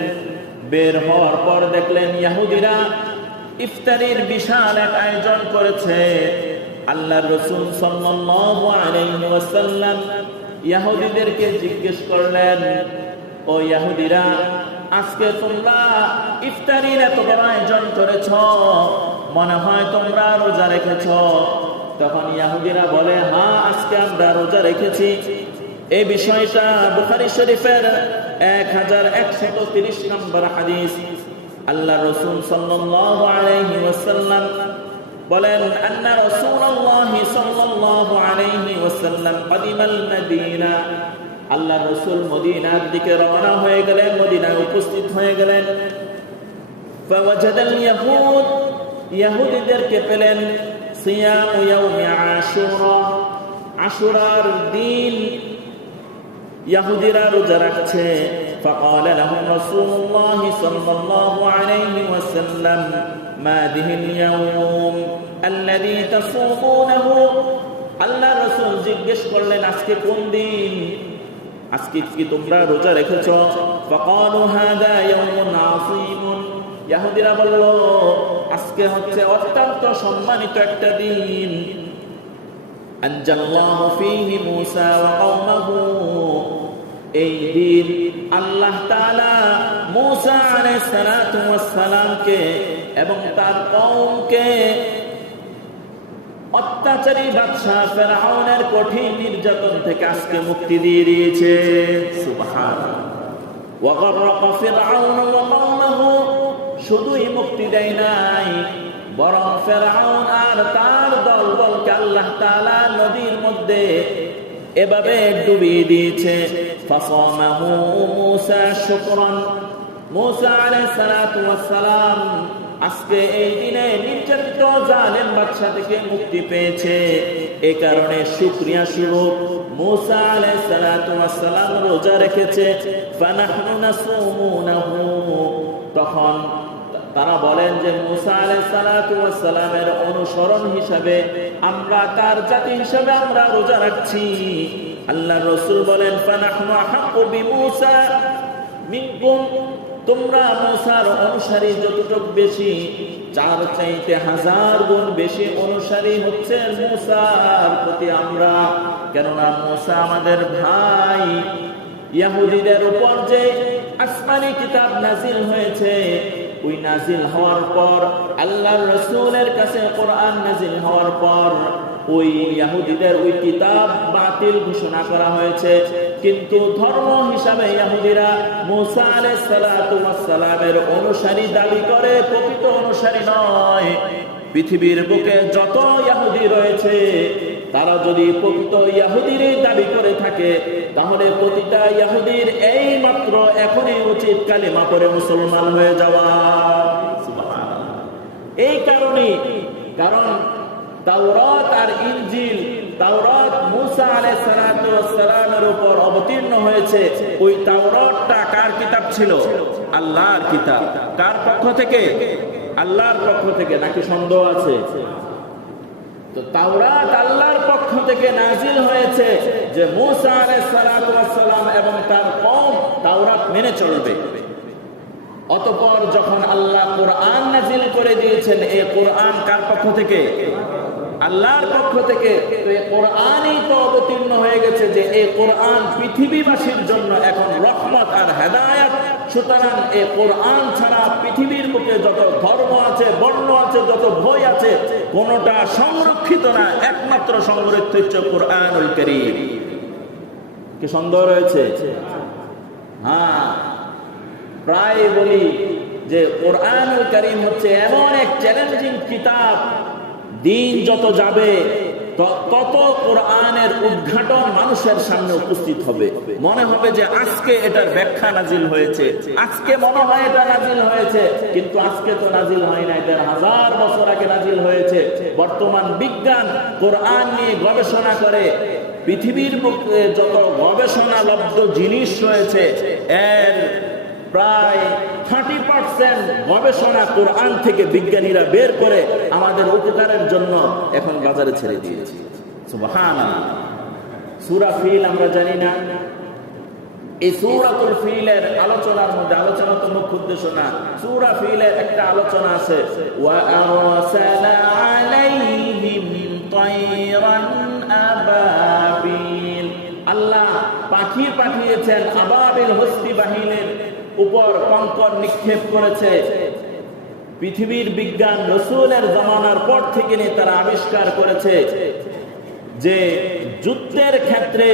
বের হওয়ার পর দেখলেন ইহুদিরা ইফতারির বিশাল এক আয়োজন করেছে। আল্লাহর রাসূল সাল্লাল্লাহু আলাইহি ওয়াসাল্লাম ইহুদিদেরকে জিজ্ঞেস করলেন, ও ইহুদিরা, আজকে তোমরা ইফতারির এত বড় আয়োজন করেছ, মনে হয় তোমরা রোজা রেখেছ। তখন ইহুদিরা বলে, হ্যাঁ, আজকে আমরা রোজা রেখেছি। এই বিষয়টা বুখারী শরীফের 1130 নম্বর হাদিস। আল্লাহ রাসূল সাল্লাল্লাহু আলাইহি ওয়াসাল্লাম বলেন, আন্না রাসূলুল্লাহ সাল্লাল্লাহু আলাইহি ওয়াসাল্লাম কদিমাল মদিনা। আল্লাহ রাসূল মদিনার দিকে রওনা হয়ে গেলেন, মদিনায় উপস্থিত হয়ে গেলেন। ফাওয়াজাদাল ইয়াহুদ, ইহুদিদেরকে পেলেন সিয়াম ইয়াউমি আশুরা, আশুরার দিন ইহুদিরা রোজা রাখছে। فقال لهم رسول الله صلى الله عليه وسلم ما به اليوم الذي تصومونه। আল্লাহ রাসূল জিজ্ঞেস করলেন, আজকে কোন দিন, আজকে কি তোমরা রোজা রেখেছো? فقالوا هذا يوم عظيم। ইহুদিরা বলল, আজকে হচ্ছে অত্যন্ত সম্মানিত একটা দিন। আনজাল্লাহু ফীহি মূসা ওয়া কওমাহু। এই দিন আল্লাহ তাআলা মূসা আলাইহিস সালাতু ওয়াস সালামকে এবং তার কওমকে অত্যাচারী বাদশা ফেরাউনের কঠিন নির্যাতন থেকে আজকে মুক্তি দিয়ে দিয়েছে। সুবহানাল্লাহ। ওয়া গররাকা ফিরআউন ওয়া কওমাহু, শুধুই মুক্তি দেয় নাই, বরং ফেরাউন আর তার দলবলকে আল্লাহ তাআলা নদীর মধ্যে এভাবে ডুবিয়ে দিয়েছে। ফাসামাহু মূসা শুকরান, মূসা আলাইহিস সালাতু ওয়াস সালাম আজকে এই দিনে নির্যাতিত জালেম বাদশা থেকে মুক্তি পেয়েছে। এই কারণে শুকরিয়া স্বরূপ মূসা আলাইহিস সালাতু ওয়াস সালাম রোজা রেখেছে। ফানাহনু নাসুমুনাহু, তখন তারা বলেন যে মূসা আলাইহিস সালাতু ওয়াস সালামের অনুসরণ হিসাবে আমরা তার জাতি হিসাবে আমরা রোজা রাখছি। আল্লাহর রাসূল বলেন ফানাহনু আহাক্কু বিমূসা মিনকুম, তোমরা মূসার অনুসারী যতটুকু বেশি, চার চাইতে 1000 গুণ বেশি অনুসারী হচ্ছে মূসার প্রতি আমরা, কেননা মূসা আমাদের ভাই। ইহুদিদের উপর যে আসমানি কিতাব নাজিল হয়েছে, ওই নাজিল হওয়ার পর আল্লাহর রাসূলের কাছে কোরআন নাজিল হওয়ার পর ওই ইহুদিদের ওই কিতাব বাতিল ঘোষণা করা হয়েছে। কিন্তু ধর্ম হিসাবে ইহুদিরা মূসা আলাইহিস সালাতু ওয়াস সালামের অনুসারী দাবি করে, প্রকৃত অনুসারী নয়। পৃথিবীর বুকে যত ইহুদি রয়েছে তারা যদি প্রকৃত ইহুদিরই দাবি করে থাকে, তাহলে প্রতিটা ইহুদির এই মাত্র এখনই উচিত কালিমা পড়ে মুসলমান হয়ে যাওয়া। সুবহানাল্লাহ। এই কারণে, কারণ তাওরাত আর ইনজিল, তাওরাত মূসা আলাইহিস সালাতু ওয়াস সালামের উপর অবতীর্ণ হয়েছে। ওই তাওরাতটা কার কিতাব ছিল? আল্লাহর কিতাব। কার পক্ষ থেকে? আল্লাহর পক্ষ থেকে, নাকি সন্দেহ আছে? তো তাওরাত আল্লাহর পক্ষ থেকে নাজিল হয়েছে যে মূসা আলাইহিস সালাতু ওয়াস সালাম এবং তার কওম তাওরাত মেনে চলবে। অতঃপর যখন আল্লাহ কোরআন নাজিল করে দিয়েছেন, এই কোরআন কার পক্ষ থেকে? আল্লাহর পক্ষ থেকে। তো এই কোরআনই তো অবতীর্ণ হয়ে গেছে যে এই কোরআন পৃথিবীবাসীর জন্য এখন রহমত আর হেদায়েত। সুতরাং এই কোরআন ছাড়া পৃথিবীর বুকে যত ধর্ম আছে, বর্ণ আছে, যত বই আছে, কোনটা সংরক্ষিত না, একমাত্র সংরক্ষিত হচ্ছে কোরআনুল কারীম। কি সন্দেহ রয়েছে? হ্যাঁ, প্রায় বলি যে কোরআনুল কারীম হচ্ছে এমন এক চ্যালেঞ্জিং কিতাব, দিন যত যাবে তত কোরআনের উদ্ঘাটন মানুষের সামনে উপস্থিত হবে। মনে হবে যে আজকে এটার ব্যাখ্যা নাজিল হয়েছে, আজকে মনে হয় এটা নাজিল হয়েছে, কিন্তু আজকে তো নাজিল হয় না, এটা 1000 বছর আগে নাজিল হয়েছে। বর্তমান বিজ্ঞান কোরআন নিয়ে গবেষণা করে, পৃথিবীর বুকে যত গবেষণালব্ধ জিনিস রয়েছে এর প্রায় 30% গবেষণা কোরআন থেকে বিজ্ঞানীরা বের করে আমাদের উপকারের জন্য এখন বাজারে ছেড়ে দিয়েছে। সুবহানাল্লাহ। সূরা ফিল আমরা জানি না, এই সূরাতুল ফিলের আলোচনার মধ্যে, আলোচনা তো মুখ্য উদ্দেশ্য না, সূরা ফিলের একটা আলোচনা আছে, ওয়া আরসালা আলাইহিম তায়রান আবাবিল, আল্লাহ পাখি পাঠিয়েছেন, আবাবিল হস্তি বাহিনীর উপর কঙ্কর নিক্ষেপ করেছে। পৃথিবীর বিজ্ঞান রাসূলের জামানার পর থেকে নিয়ে তারা আবিষ্কার করেছে যে যুদ্ধের ক্ষেত্রে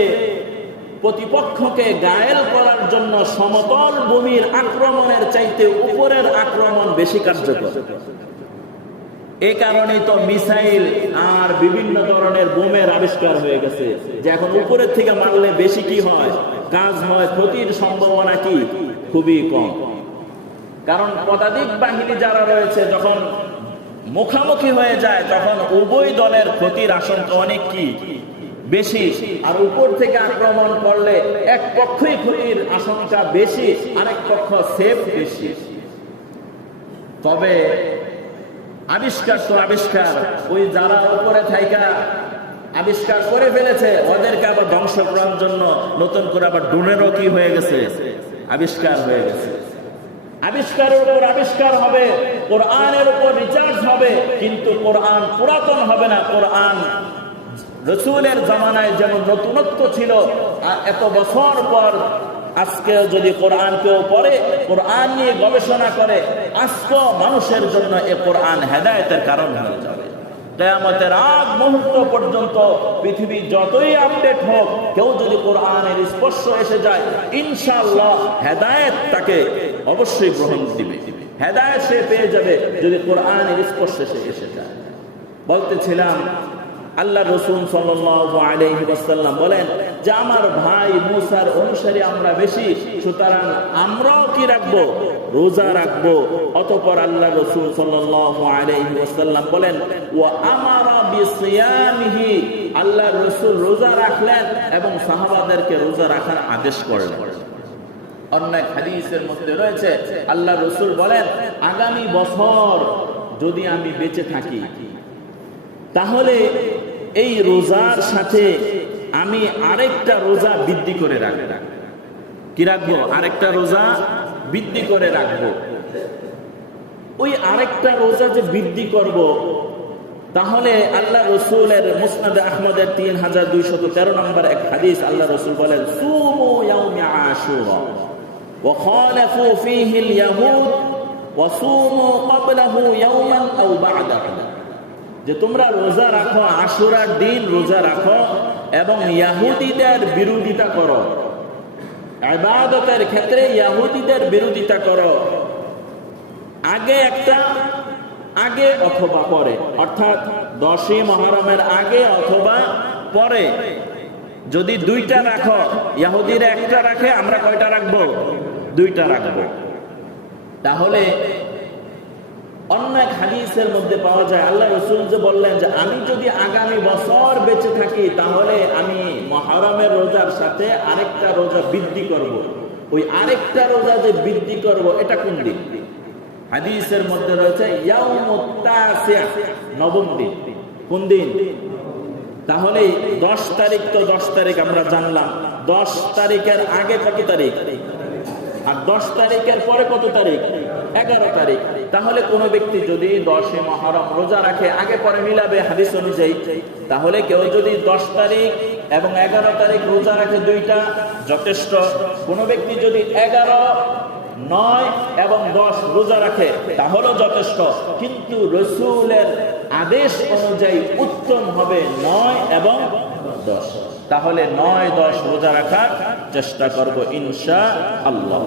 প্রতিপক্ষকে ঘায়েল করার জন্য সমতল ভূমির আক্রমণের চাইতে উপরের আক্রমণ বেশি কার্যকর। এই কারণেই তো মিসাইল আর বিভিন্ন ধরনের বোমের আবিষ্কার হয়ে গেছে, যে এখন উপরের থেকে মারলে বেশি কি হয়, কাজ হয়, ক্ষতির সম্ভাবনা কি খুবই কম। কারণ পদাতিক বাহিনী যারা রয়েছে যখন মুখামুখি হয়ে যায় তখন উভয় দলের ক্ষতির আশঙ্কা অনেক কি বেশি, আর উপর থেকে আক্রমণ করলে এক পক্ষই ক্ষতির আশঙ্কা বেশি, আরেক পক্ষ সেফ বেশি। তবে আবিষ্কার তো আবিষ্কার, ওই যারা উপরে থাইকা আবিষ্কার করে ফেলেছে ওদেরকে আবার ধ্বংস করার জন্য নতুন করে আবার ড্রোনেরও কি হয়ে গেছে, আবিষ্কার হয়ে গেছে। আবিষ্কারের উপর আবিষ্কার হবে, কোরআনের উপর রিচার্জ হবে, কিন্তু কোরআন পুরাতন হবে না। কোরআন রাসূলের জামানায় যেমন নতুনত্ব ছিল, এত বছর পর আজকে যদি কোরআন কেউ পড়ে, কোরআন নিয়ে গবেষণা করে, আজকে মানুষের জন্য এই কোরআন হেদায়েতের কারণ হয়ে যাবে। কিয়ামতের আগ মুহূর্ত পর্যন্ত পৃথিবী যতই আপডেট হোক, কেউ যদি কোরআনের স্পর্শ এসে যায়, ইনশাআল্লাহ হেদায়েত তাকে অবশ্যই গ্রহণ দিবে, হেদায়েত সে পেয়ে যাবে যদি কোরআনের স্পর্শ এসে যায়। বলতেছিলাম, আল্লাহ রাসূল সাল্লাল্লাহু আলাইহি ওয়াসাল্লাম বলেন যে আমার ভাই মুসার অনুসারী আমরা বেশি, সুতরাং আমরাও কি রাখবো? রোজা রাখবো। অতঃপর আল্লাহ রাসূল সাল্লাল্লাহু আলাইহি ওয়াসাল্লাম বলেন ওয়া আমারা বিসিয়ামিহি, আল্লাহ রাসূল রোজা রাখলেন এবং সাহাবাদেরকে রোজা রাখার আদেশ করলেন। অন্য এক হাদিসের মধ্যে রয়েছে আল্লাহ রাসূল বলেন আগামী বছর যদি আমি বেঁচে থাকি, তাহলে এই রোজার সাথে আমি আরেকটা রোজা বৃদ্ধি করে রাখবো। কি রাখবো? আরেকটা রোজা বৃদ্ধি করে রাখবো। ওই আরেকটা রোজা যে বৃদ্ধি করব, তাহলে আল্লাহ রাসূলের মুসনাদে আহমদের 3213 নম্বর এক হাদিস, আল্লাহ রাসূল বলেন সুমু ইয়াউমি আশুরা ওয়া খালাফু ফীহি আল-ইয়াহুদ ওয়া সুমু ক্বাবলাহু ইয়াওমান আও বা'দাহু, যে তোমরা রোজা রাখো, আশুরার দিন রোজা রাখো এবং ইহুদিদের বিরোধিতা করো, ইবাদতের ক্ষেত্রে ইহুদিদের বিরোধিতা করো, আগে অথবা পরে, অর্থাৎ 10ই মুহররমের আগে অথবা পরে। যদি দুইটা রাখো, ইহুদিরা একটা রাখে, আমরা কয়টা রাখবো? দুইটা রাখবো। তাহলে অন্য এক হাদিসের মধ্যে পাওয়া যায় আল্লাহ রাসূল যে বললেন যে আমি যদি আগামী বছর বেঁচে থাকি, তাহলে আমি মুহররমের রোজার সাথে আরেকটা রোজা বৃদ্ধি করব। ওই আরেকটা রোজা যে বৃদ্ধি করব, এটা কোন দিন? হাদিসের মধ্যে রয়েছে ইয়াউমুত তাসিয়া, নবম দিন। কোন দিন? তাহলে 10 তারিখ তো 10 তারিখ আমরা জানলাম, 10 তারিখের আগে কত তারিখ? আর 10 তারিখের পরে কত তারিখ? 11 তারিখ। তাহলে কোন ব্যক্তি যদি 10 মুহররম রোজা রাখে, আগে পরে মিলাবে হাদিস অনুযায়ী, তাহলে কেউ যদি 10 তারিখ এবং 11 তারিখ রোজা রাখে, দুইটা যথেষ্ট। কোন ব্যক্তি যদি 11, 9 এবং 10 রোজা রাখে, তাহলেও যথেষ্ট। কিন্তু রাসূলের আদেশ অনুযায়ী উত্তম হবে 9 এবং 10। তাহলে 9, 10 রোজা রাখার চেষ্টা করব ইনশাআল্লাহ।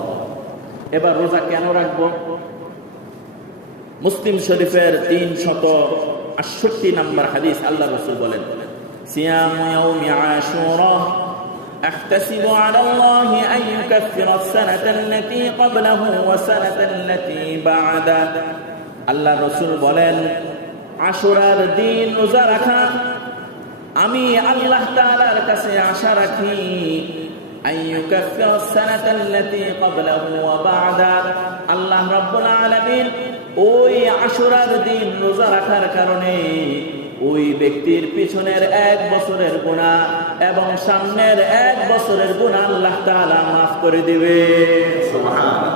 এবার রোজা কেন রাখবো? মুসলিম শরীফের 368 নম্বর হাদিস, আল্লাহ রাসূল বলেন সিয়ামু ইয়াউমি আশুরা আহতাসিবু আলা আল্লাহি আন ইউকাফিরা আস-সানাতা আল্লাতী ক্বাবলাহু ওয়া সানাতা আল্লাতী বা'দা। আল্লাহ রাসূল বলেন আশুরার দিন রোজা রাখা আমি আল্লাহ তাআলার কাছে আশা রাখি আন ইউকাফিরা আস-সানাতা আল্লাতী ক্বাবলাহু ওয়া বা'দা। আল্লাহ রাব্বুল আলামিন ওই আশুরার দিন রোজা রাখার কারণে ওই ব্যক্তির পিছনের 1 বছরের গুনাহ এবং সামনের 1 বছরের গুনাহ আল্লাহ তাআলা মাফ করে দিবে। সুবহানাল্লাহ।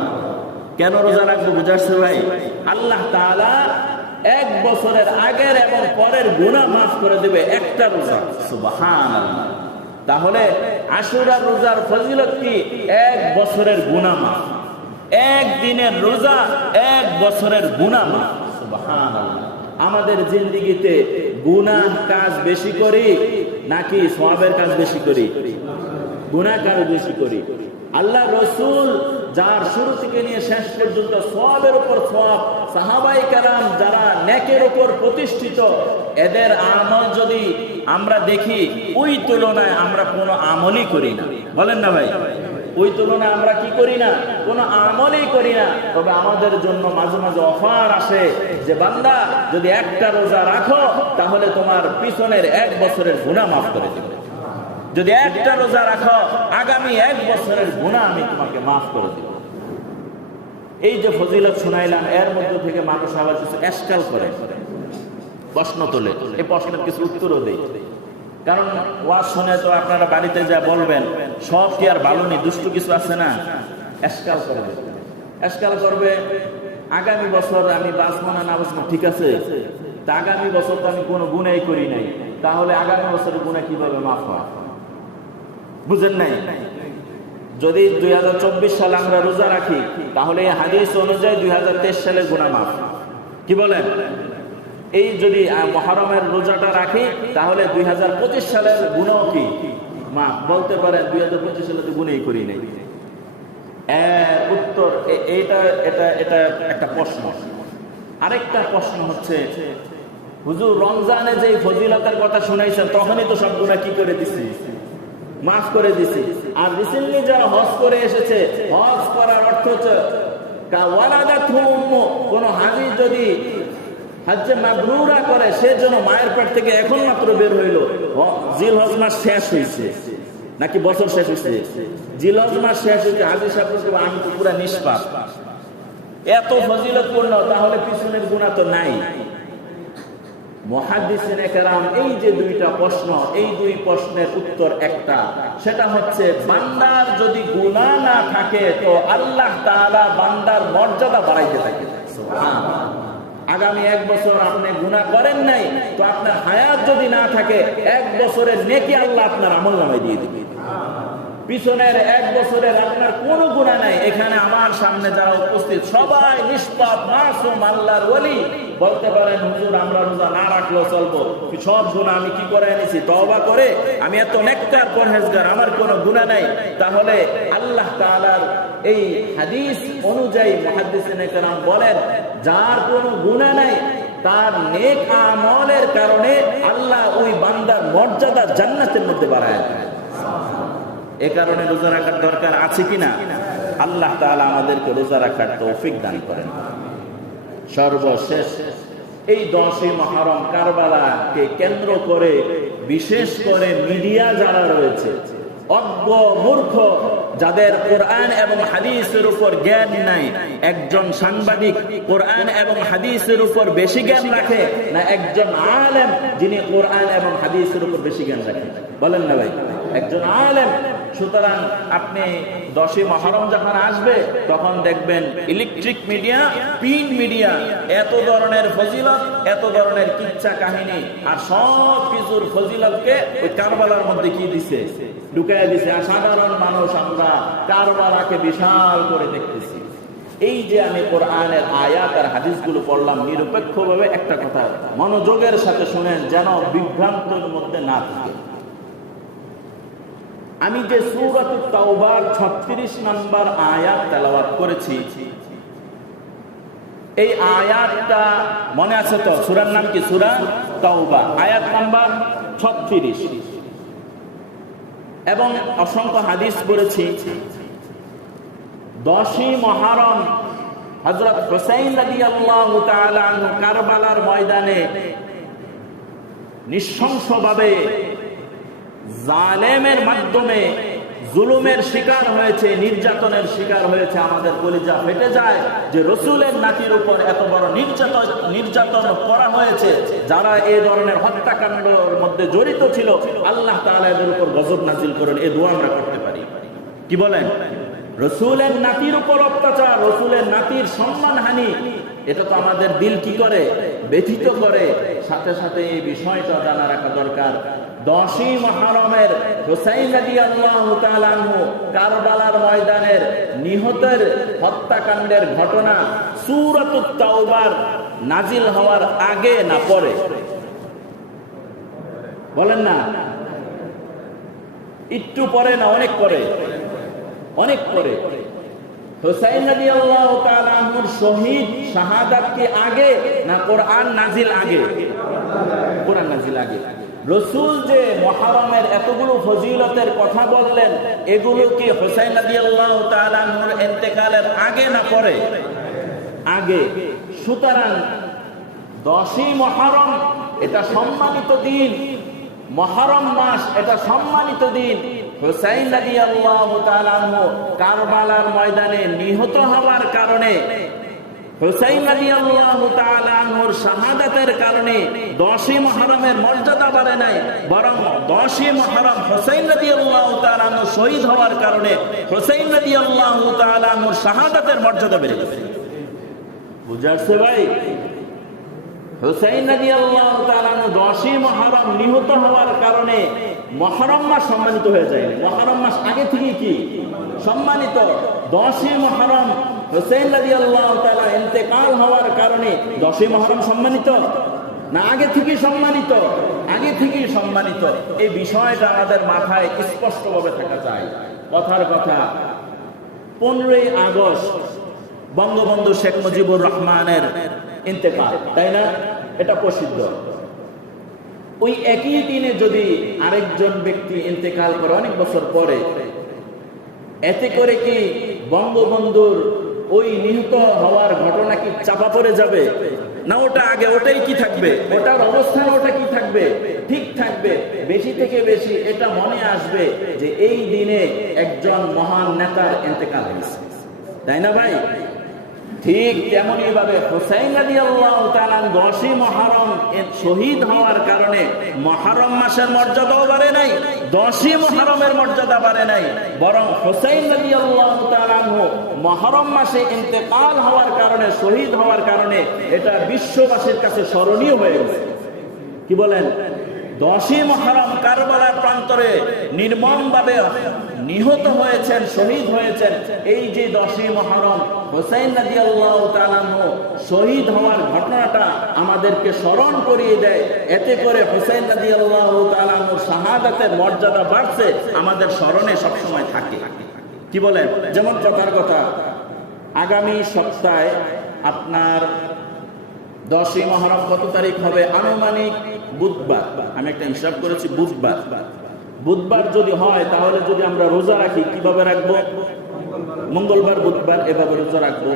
কেন রোজা রাখবো বুঝাচ্ছে ভাই? আল্লাহ তাআলা 1 বছরের আগের এবং পরের গুনাহ মাফ করে দিবে একটা রোজা। সুবহানাল্লাহ। তাহলে আশুরার রোজার ফজিলত কি? 1 বছরের গুনাহ মাফ। 1 দিনের রোজা 1 বছরের গুনাহ মাফ। সুবহানাল্লাহ। আমাদের জিন্দেগিতে গুনাহ কাজ বেশি করি নাকি সওয়াবের কাজ বেশি করি? গুনাহ কাজ বেশি করি। আল্লাহ রাসূল যার শুরু থেকে নিয়ে শেষ পর্যন্ত সওয়াবের উপর সওয়াব, সাহাবায়ে কেরাম যারা নেকের উপর প্রতিষ্ঠিত, এদের আমল যদি আমরা দেখি, ওই তুলনায় আমরা কোনো আমলই করি না। বলেন না ভাই? ওই তুলনায় আমরা কি করি না? কোনো আমলই করি না। তবে আমাদের জন্য মাঝে মাঝে অফার আসে যে বান্দা যদি একটা রোজা রাখো, তাহলে তোমার পিছনের 1 বছরের গুনাহ মাফ করে দেবে। যদি একটা রোজা রাখো, আগামী 1 বছরের গুনাহ আমি তোমাকে মাফ করে দেব। এই যে ফজিলত শুনাইলাম, এর মধ্যে থেকে মানুষ আবার কিছু এশকাল করে, প্রশ্ন তোলে। এই প্রশ্নের কিছু উত্তরও দেয়। কারণ ওয়াজ শুনে তো আপনারা বাড়িতে যা বলবেন, সব কি আর ভালো নেই, দুষ্ট কিছু আছে না? এশকাল করবে, এশকাল করবে। আগামী বছর আমি বাঁচবো না বাঁচবো, ঠিক আছে, তা আগামী বছর তো আমি কোনো গুনাহই করি নাই, তাহলে আগামী বছরের গুনাহ কিভাবে মাফ হয়? বুঝেন নাই? যদি 2024 সালে আমরা রোজা রাখি তাহলে এই হাদিস অনুযায়ী 2023 সালের গুনাহ মাফ। কি বলেন? এই যদি মুহররমের রোজাটা রাখি তাহলে 2025 সালের গুনাহ কি মাফ। বলতে পারেন 2025 সালে তো গুনাহই করি নাই। উত্তর এটা এটা এটা একটা প্রশ্ন। আরেকটা প্রশ্ন হচ্ছে, হুজুর রমজানে যে ফজিলতের কথা শুনাইছেন তখনই তো সব গুনাহ কি করে দিছি, মাফ করে দিছি। আর রিসেন্টলি যারা হজ করে এসেছে, হজ করার অর্থ হচ্ছে কোন হাজি যদি হজ্জে মাবরুরা করে সে যেন মায়ের পেট থেকে এখন মাত্র বের হইল, জিলহজ মাস শেষ হয়েছে নাকি বছর শেষ হয়েছে, জিলহজ মাস শেষ হয়েছে, হাজি সাহেব আমি তো পুরা নিষ্পাপ। এত ফজিলতপূর্ণ, তাহলে পিছনের গুনাহ তো নাই। মুহাদ্দিসিনে কেরাম এই যে দুইটা প্রশ্ন, এই দুই প্রশ্নের উত্তর একটা, সেটা হচ্ছে বান্দার যদি গুনাহ না থাকে তো আল্লাহ তাআলা বান্দার মর্যাদা বাড়াইতে থাকে। সুবহানাল্লাহ। আগামী 1 বছর আপনি গুনাহ করেন নাই তো আপনার হায়াত যদি না থাকে 1 বছরের নেকি আল্লাহ আপনার আমলনামায় দিয়ে দিবে। পিছনের 1 বছরের আপনার কোনো গুনাহ নাই। এখানে আমার সামনে যারা উপস্থিত সবাই নিষ্পাপ মাসুম আল্লাহর ওলি। বলতে পারেন হুজুর আমরা রোজা না রাখলেও চলবো, সব গুনাহ আমি কি করে এনেছি, তওবা করে আমি এত নেককার পরহেজগার, আমার কোনো গুনাহ নাই। তাহলে আল্লাহ তাআলার এই হাদিস অনুযায়ী মুহাদ্দিসিনে কেরাম বলেন যার কোনো গুনাহ নাই তার নেক আমলের কারণে আল্লাহ ওই বান্দার মর্যাদা জান্নাতের মধ্যে বাড়ায় দেয়। এ কারণে রোজা রাখার দরকার আছে কিনা? আল্লাহ তাআলা আমাদেরকে রোজা রাখার তৌফিক দান করেন। সর্বশেষ এই 10ই মুহররম কারবালাকে কেন্দ্র করে বিশেষ করে মিডিয়া যারা রয়েছে, অজ্ঞ মূর্খ যাদের কোরআন এবং হাদিসের উপর জ্ঞান নাই, একজন সাংবাদিক কোরআন এবং হাদিসের উপর বেশি জ্ঞান রাখে না একজন আলেম যিনি কোরআন এবং হাদিসের উপর বেশি জ্ঞান রাখেন? বলেন না ভাই, একজন আলেম। সুতরাং আপনি 10ই মুহররম যখন আসবে তখন দেখবেন ইলেকট্রিক মিডিয়া, প্রিন্ট মিডিয়া এত ধরনের ফজিলত, এত ধরনের কিচ্ছা কাহিনী আর সব কিছুর ফজিলতকে ওই কারবালার মধ্যে কি দিছে, ঢুকাইয়া দিছে। আর সাধারণ মানুষ আমরা কারবালাকে বিশাল করে দেখতেছি। এই যে আমি কোরআনের আয়াত আর হাদিসগুলো পড়লাম, নিরপেক্ষভাবে একটা কথা মনোযোগের সাথে শুনেন যেন বিভ্রান্তের মধ্যে না থাকে। আমি যে সূরাতুত তাওবার 36 নম্বর আয়াত তেলাওয়াত করেছি, এই আয়াতটা মনে আছে তো? সূরার নাম কি? সূরা তাওবা, আয়াত নাম্বার 36। এবং অসংখ্য হাদিস পড়েছি। 10ই মুহররম হযরত হুসাইন রাদিয়াল্লাহু তাআলা আনহু কারবালার ময়দানে নৃশংসভাবে জালেমের মাধ্যমে জুলুমের শিকার হয়েছে, নির্যাতনের শিকার হয়েছে। আমাদের কলিজা ফেটে যায় যে রাসূলের নাতির উপর এত বড় নির্যাতন করা হয়েছে। যারা এই ধরনের হত্যাকাণ্ডের মধ্যে জড়িত ছিল আল্লাহ তাআলা এদের উপর গজব নাজিল করেন, এই দোয়া আমরা করতে পারি। কি বলেন? রাসূলের নাতির উপর অত্যাচার, রাসূলের নাতির সম্মানহানি, এটা তো আমাদের দিল কি করে? ব্যথিত করে। সাথে সাথে এই বিষয়টা জানা রাখা দরকার। 10ই মুহররমের হুসাইন রাদিয়াল্লাহু তাআলা আনহু কারবালার ময়দানের নিহতের হত্যাকাণ্ডের ঘটনা সূরাতুত তাওবার নাজিল হওয়ার আগে না পরে? বলেন না, একটু পরে না অনেক পরে? অনেক পরে। হুসাইন রাদিয়াল্লাহু তাআলা আনহুর শহীদ শাহাদাত কি আগে না কোরআন নাজিল আগে? কোরআন নাজিল আগে। রাসূল যে মুহররমের এতগুলো ফজিলতের কথা বললেন, এগুলো কি হুসাইন রাদিয়াল্লাহু তাআলা আনহুর ইন্তেকালের আগে না পরে? আগে। সুতরাং 10ই মুহররম এটা সম্মানিত দিন, মুহররম মাস এটা সম্মানিত দিন। হুসাইন রাদিয়াল্লাহু তাআলা আনহু কারবালার ময়দানে নিহত হওয়ার কারণে, হুসাইন রাদিয়াল্লাহু তাআলা আনহুর শাহাদাতের কারণে 10ই মুহররমের মর্যাদা বাড়ে নাই, বরং 10ই মুহররম হুসাইন রাদিয়াল্লাহু তাআলা আনহু শহীদ হওয়ার কারণে হুসাইন রাদিয়াল্লাহু তাআলা আনহুর শাহাদাতের মর্যাদা বেড়ে গেছে। বুঝাচ্ছে ভাই? হুসাইন রাদিয়াল্লাহু তাআলা 10ই মুহররম নিহত হওয়ার কারণে মুহররম মাস সম্মানিত হয়ে যায়। মুহররম মাস আগে থেকে কি সম্মানিত? 10ই মুহররম হুসাইন রাদিয়াল্লাহু তাআলা ইন্তেকাল হওয়ার কারণে 10ই মুহররম সম্মানিত না আগে থেকেই সম্মানিত? আগে থেকেই সম্মানিত। এই বিষয়টা আমাদের মাথায় স্পষ্টভাবে থাকা চাই। কথার কথা, 15ই আগস্ট বঙ্গবন্ধু শেখ মুজিবুর রহমানের ইন্তেকাল, তাই না? এটা প্রসিদ্ধ। ওই একই দিনে যদি আরেকজন ব্যক্তি ইন্তেকাল করে অনেক বছর পরে, এতে করে কি বঙ্গবন্ধুর ওই নিহত হওয়ার ঘটনা কি চাপা পড়ে যাবে না ওটা আগে ওটাই কি থাকবে? ওটার অবস্থান ওটা কি থাকবে? ঠিক থাকবে। বেশি থেকে বেশি এটা মনে আসবে যে এই দিনে একজন মহান নেতার ইন্তেকাল হয়েছে, তাই না ভাই? ঠিক তেমনই ভাবে হুসাইন রাদিয়াল্লাহু তাআলা 10ই মুহররম শহীদ হওয়ার কারণে মুহররম মাসের মর্যাদাও বাড়ে নাই, 10ই মুহররমের মর্যাদা বাড়ে নাই, বরং হুসাইন রাদিয়াল্লাহু তাআলা মুহররম মাসে ইন্তেকাল হওয়ার কারণে, শহীদ হওয়ার কারণে এটা বিশ্ববাসীর কাছে স্মরণীয় হয়ে গেছে। কি বলেন? 10ই মুহররম কারবালার প্রান্তরে নির্মমভাবে নিহত হয়েছেন, শহীদ হয়েছেন। এই যে 10ই মুহররম হুসাইন রাদিয়াল্লাহু তাআলা শহীদ হওয়ার ঘটনাটা আমাদেরকে স্মরণ করিয়ে দেয়। এতে করে হুসাইন রাদিয়াল্লাহু তাআলা শাহাদাতের মর্যাদা বাড়ছে, আমাদের স্মরণে সবসময় থাকে। কি বলেন? যেমন কথার কথা, আগামী সপ্তাহে আপনার 10ই মুহররম কত তারিখ হবে? আনুমানিক বুধবার। আমি একটা হিসাব করেছি, বুধবার। বুধবার যদি হয় তাহলে যদি আমরা রোজা রাখি, কিভাবে রাখবো? মঙ্গলবার বুধবার এভাবে রোজা রাখবো।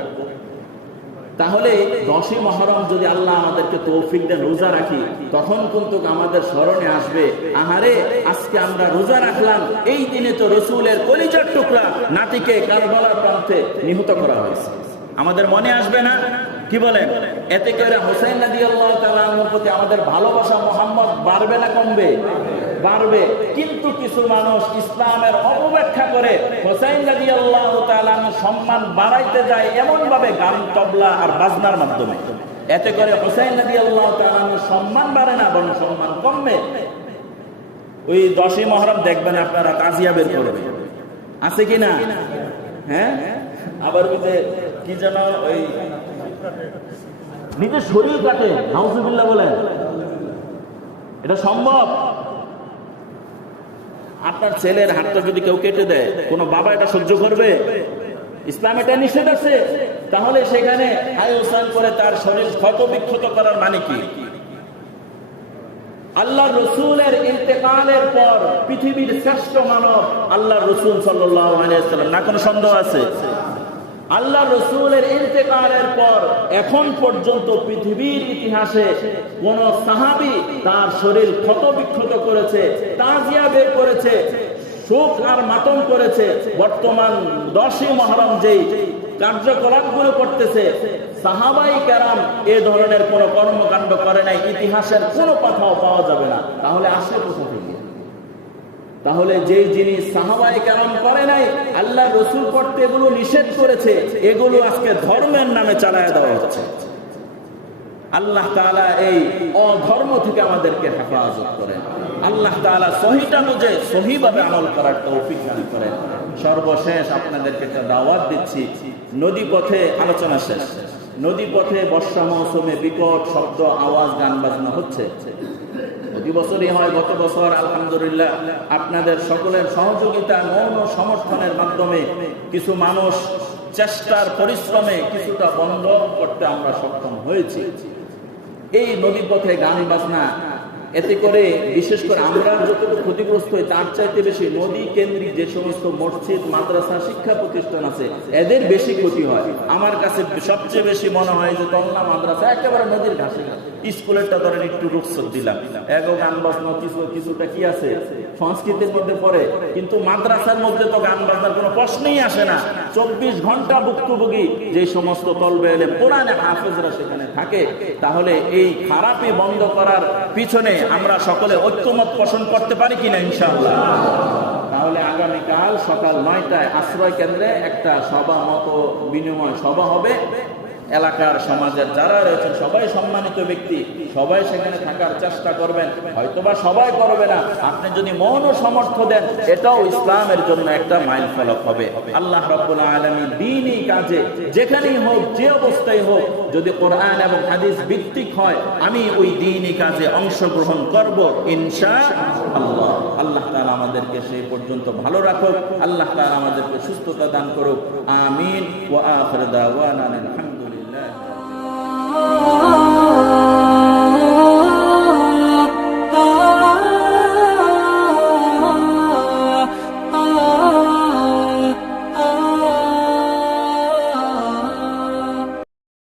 তাহলে 10ই মুহররম যদি আল্লাহ আমাদেরকে তৌফিক দেন রোজা রাখি, তখন কিন্তু আমাদের স্মরণে আসবে, আহারে আজকে আমরা রোজা রাখলাম, এই দিনে তো রাসূলের কলিজার টুকরা নাতিকে কারবালার প্রান্তে নিহত করা হয়েছে। আমাদের মনে আসবে না? কি বলেন? এতে করে হুসাইন রাদিয়াল্লাহু তাআলা আনহুর প্রতি আমাদের ভালোবাসা মুহাম্মদ বাড়বে না কমবে? বাড়বে। কিন্তু কিছু মানুষ ইসলামের অপব্যাখ্যা করে হুসাইন রাদিয়াল্লাহু তাআলা আনহুর সম্মান বাড়াইতে যায় এমন ভাবে গান, তবলা আর বাজনার মাধ্যমে। এতে করে হুসাইন রাদিয়াল্লাহু তাআলা আনহুর সম্মান বাড়ে না, বরং সম্মান কমবে। ওই 10ই মুহররম দেখবেন আপনারা তাজিয়া বের করবে, আছে কি না? হ্যাঁ, আবার ওই যে কি যেন ওই নিজের শরীর কাটে, নাউজুবিল্লাহ বলেন, এটা সম্ভব? আপনার ছেলের হাতটা যদি কেউ কেটে দেয়, কোন বাবা এটা সহ্য করবে? ইসলাম এটা নিষেধ আছে। তাহলে সেখানে আয়োজন করে তার শরীর ক্ষত বিক্ষত করার মানে কি? আল্লাহ রসুলের ইন্তেকালের পর পৃথিবীর শ্রেষ্ঠ মানব আল্লাহ রসুল সাল্লাল্লাহু আলাইহি ওয়াসাল্লাম, না কোনো সন্দেহ আছে? আল্লাহ রসুলের ইন্তেকালের পর এখন পর্যন্ত পৃথিবীর ইতিহাসে কোন সাহাবী তার শরীর ক্ষত বিক্ষত করেছে, তাজিয়া বের করেছে, শোক আর মাতম করেছে? বর্তমান 10ই মুহররম যেই কার্যকলাপগুলো করতেছে, সাহাবাই কেরাম এ ধরনের কোন কর্মকাণ্ড করে নাই, ইতিহাসের কোনো কথাও পাওয়া যাবে না। তাহলে আসে কোথা থেকে? তাহলে যেই জিনিস সাহাবাই কেরাম করে নাই, আল্লাহ রসুল করতে এগুলো নিষেধ করেছে, এগুলো আজকে ধর্মের নামে চালায় দেওয়া হচ্ছে। আল্লাহ তাআলা এই অধর্ম থেকে আমাদেরকে হেফাজত করেন। আল্লাহ তাআলা সহিটা বুঝে সহিভাবে আমল করার তৌফিক দান করেন। সর্বশেষ আপনাদেরকে একটা দাওয়াত দিচ্ছি, নদী পথে আলোচনা শেষ। নদী পথে বর্ষা মৌসুমে বিকট শব্দ, আওয়াজ, গান বাজনা হচ্ছে। প্রতি বছরই হয়। গত বছর আলহামদুলিল্লাহ আপনাদের সকলের সহযোগিতা, মৌন সমর্থনের মাধ্যমে কিছু মানুষ চেষ্টার পরিশ্রমে কিছুটা বন্ধ করতে আমরা সক্ষম হয়েছি। এই নদী পথে গান বাজনা, এতে করে বিশেষ করে আমরা যতটুকু ক্ষতিগ্রস্ত হই তার চাইতে বেশি নদী কেন্দ্রিক যে সমস্ত মসজিদ, মাদ্রাসা, শিক্ষা প্রতিষ্ঠান আছে এদের বেশি ক্ষতি হয়। আমার কাছে সবচেয়ে বেশি মনে হয় যে তল্লা মাদ্রাসা একেবারে নদীর ঘাসে, স্কুলেরটা ধরেন একটু রুখসত দিলাম, এগো গান বাজনা কিছুটা কি আছে সংস্কৃতির মধ্যে পড়ে, কিন্তু মাদ্রাসার মধ্যে তো গান বাজনার কোনো প্রশ্নই আসে না। 24 ঘন্টা ভুক্তভোগী যে সমস্ত তলবে এলে কোরআনে হাফেজরা সেখানে থাকে। তাহলে এই খারাপই বন্ধ করার পিছনে আমরা সকলে ঐক্যমত পোষণ করতে পারি কিনা ইনশাআল্লাহ? তাহলে আগামীকাল সকাল 9টায় আশ্রয় কেন্দ্রে একটা সভা, মত বিনিময় সভা হবে। এলাকার সমাজের যারা রয়েছেন সবাই সম্মানিত ব্যক্তি, সবাই সেখানে থাকার চেষ্টা করবেন। হয়তোবা সবাই করবে না, আপনি যদি মৌন সমর্থ দেন, এটাও ইসলামের জন্য একটা মাইল ফলক হবে। আল্লাহ রাব্বুল আলামিন দ্বীনি কাজে যেখানেই হোক, যে অবস্থায় হোক, যদি কোরআন এবং হাদিস ভিত্তিক হয়, আমি ওই দ্বীনি কাজে অংশগ্রহণ করব ইনশাআল্লাহ। আল্লাহ তাআলা আমাদেরকে সেই পর্যন্ত ভালো রাখুক, আল্লাহ তাআলা আমাদেরকে সুস্থতা দান করুক। আমিন। ওয়া আখির দাওয়ানা আলহামদুলিল্লাহ।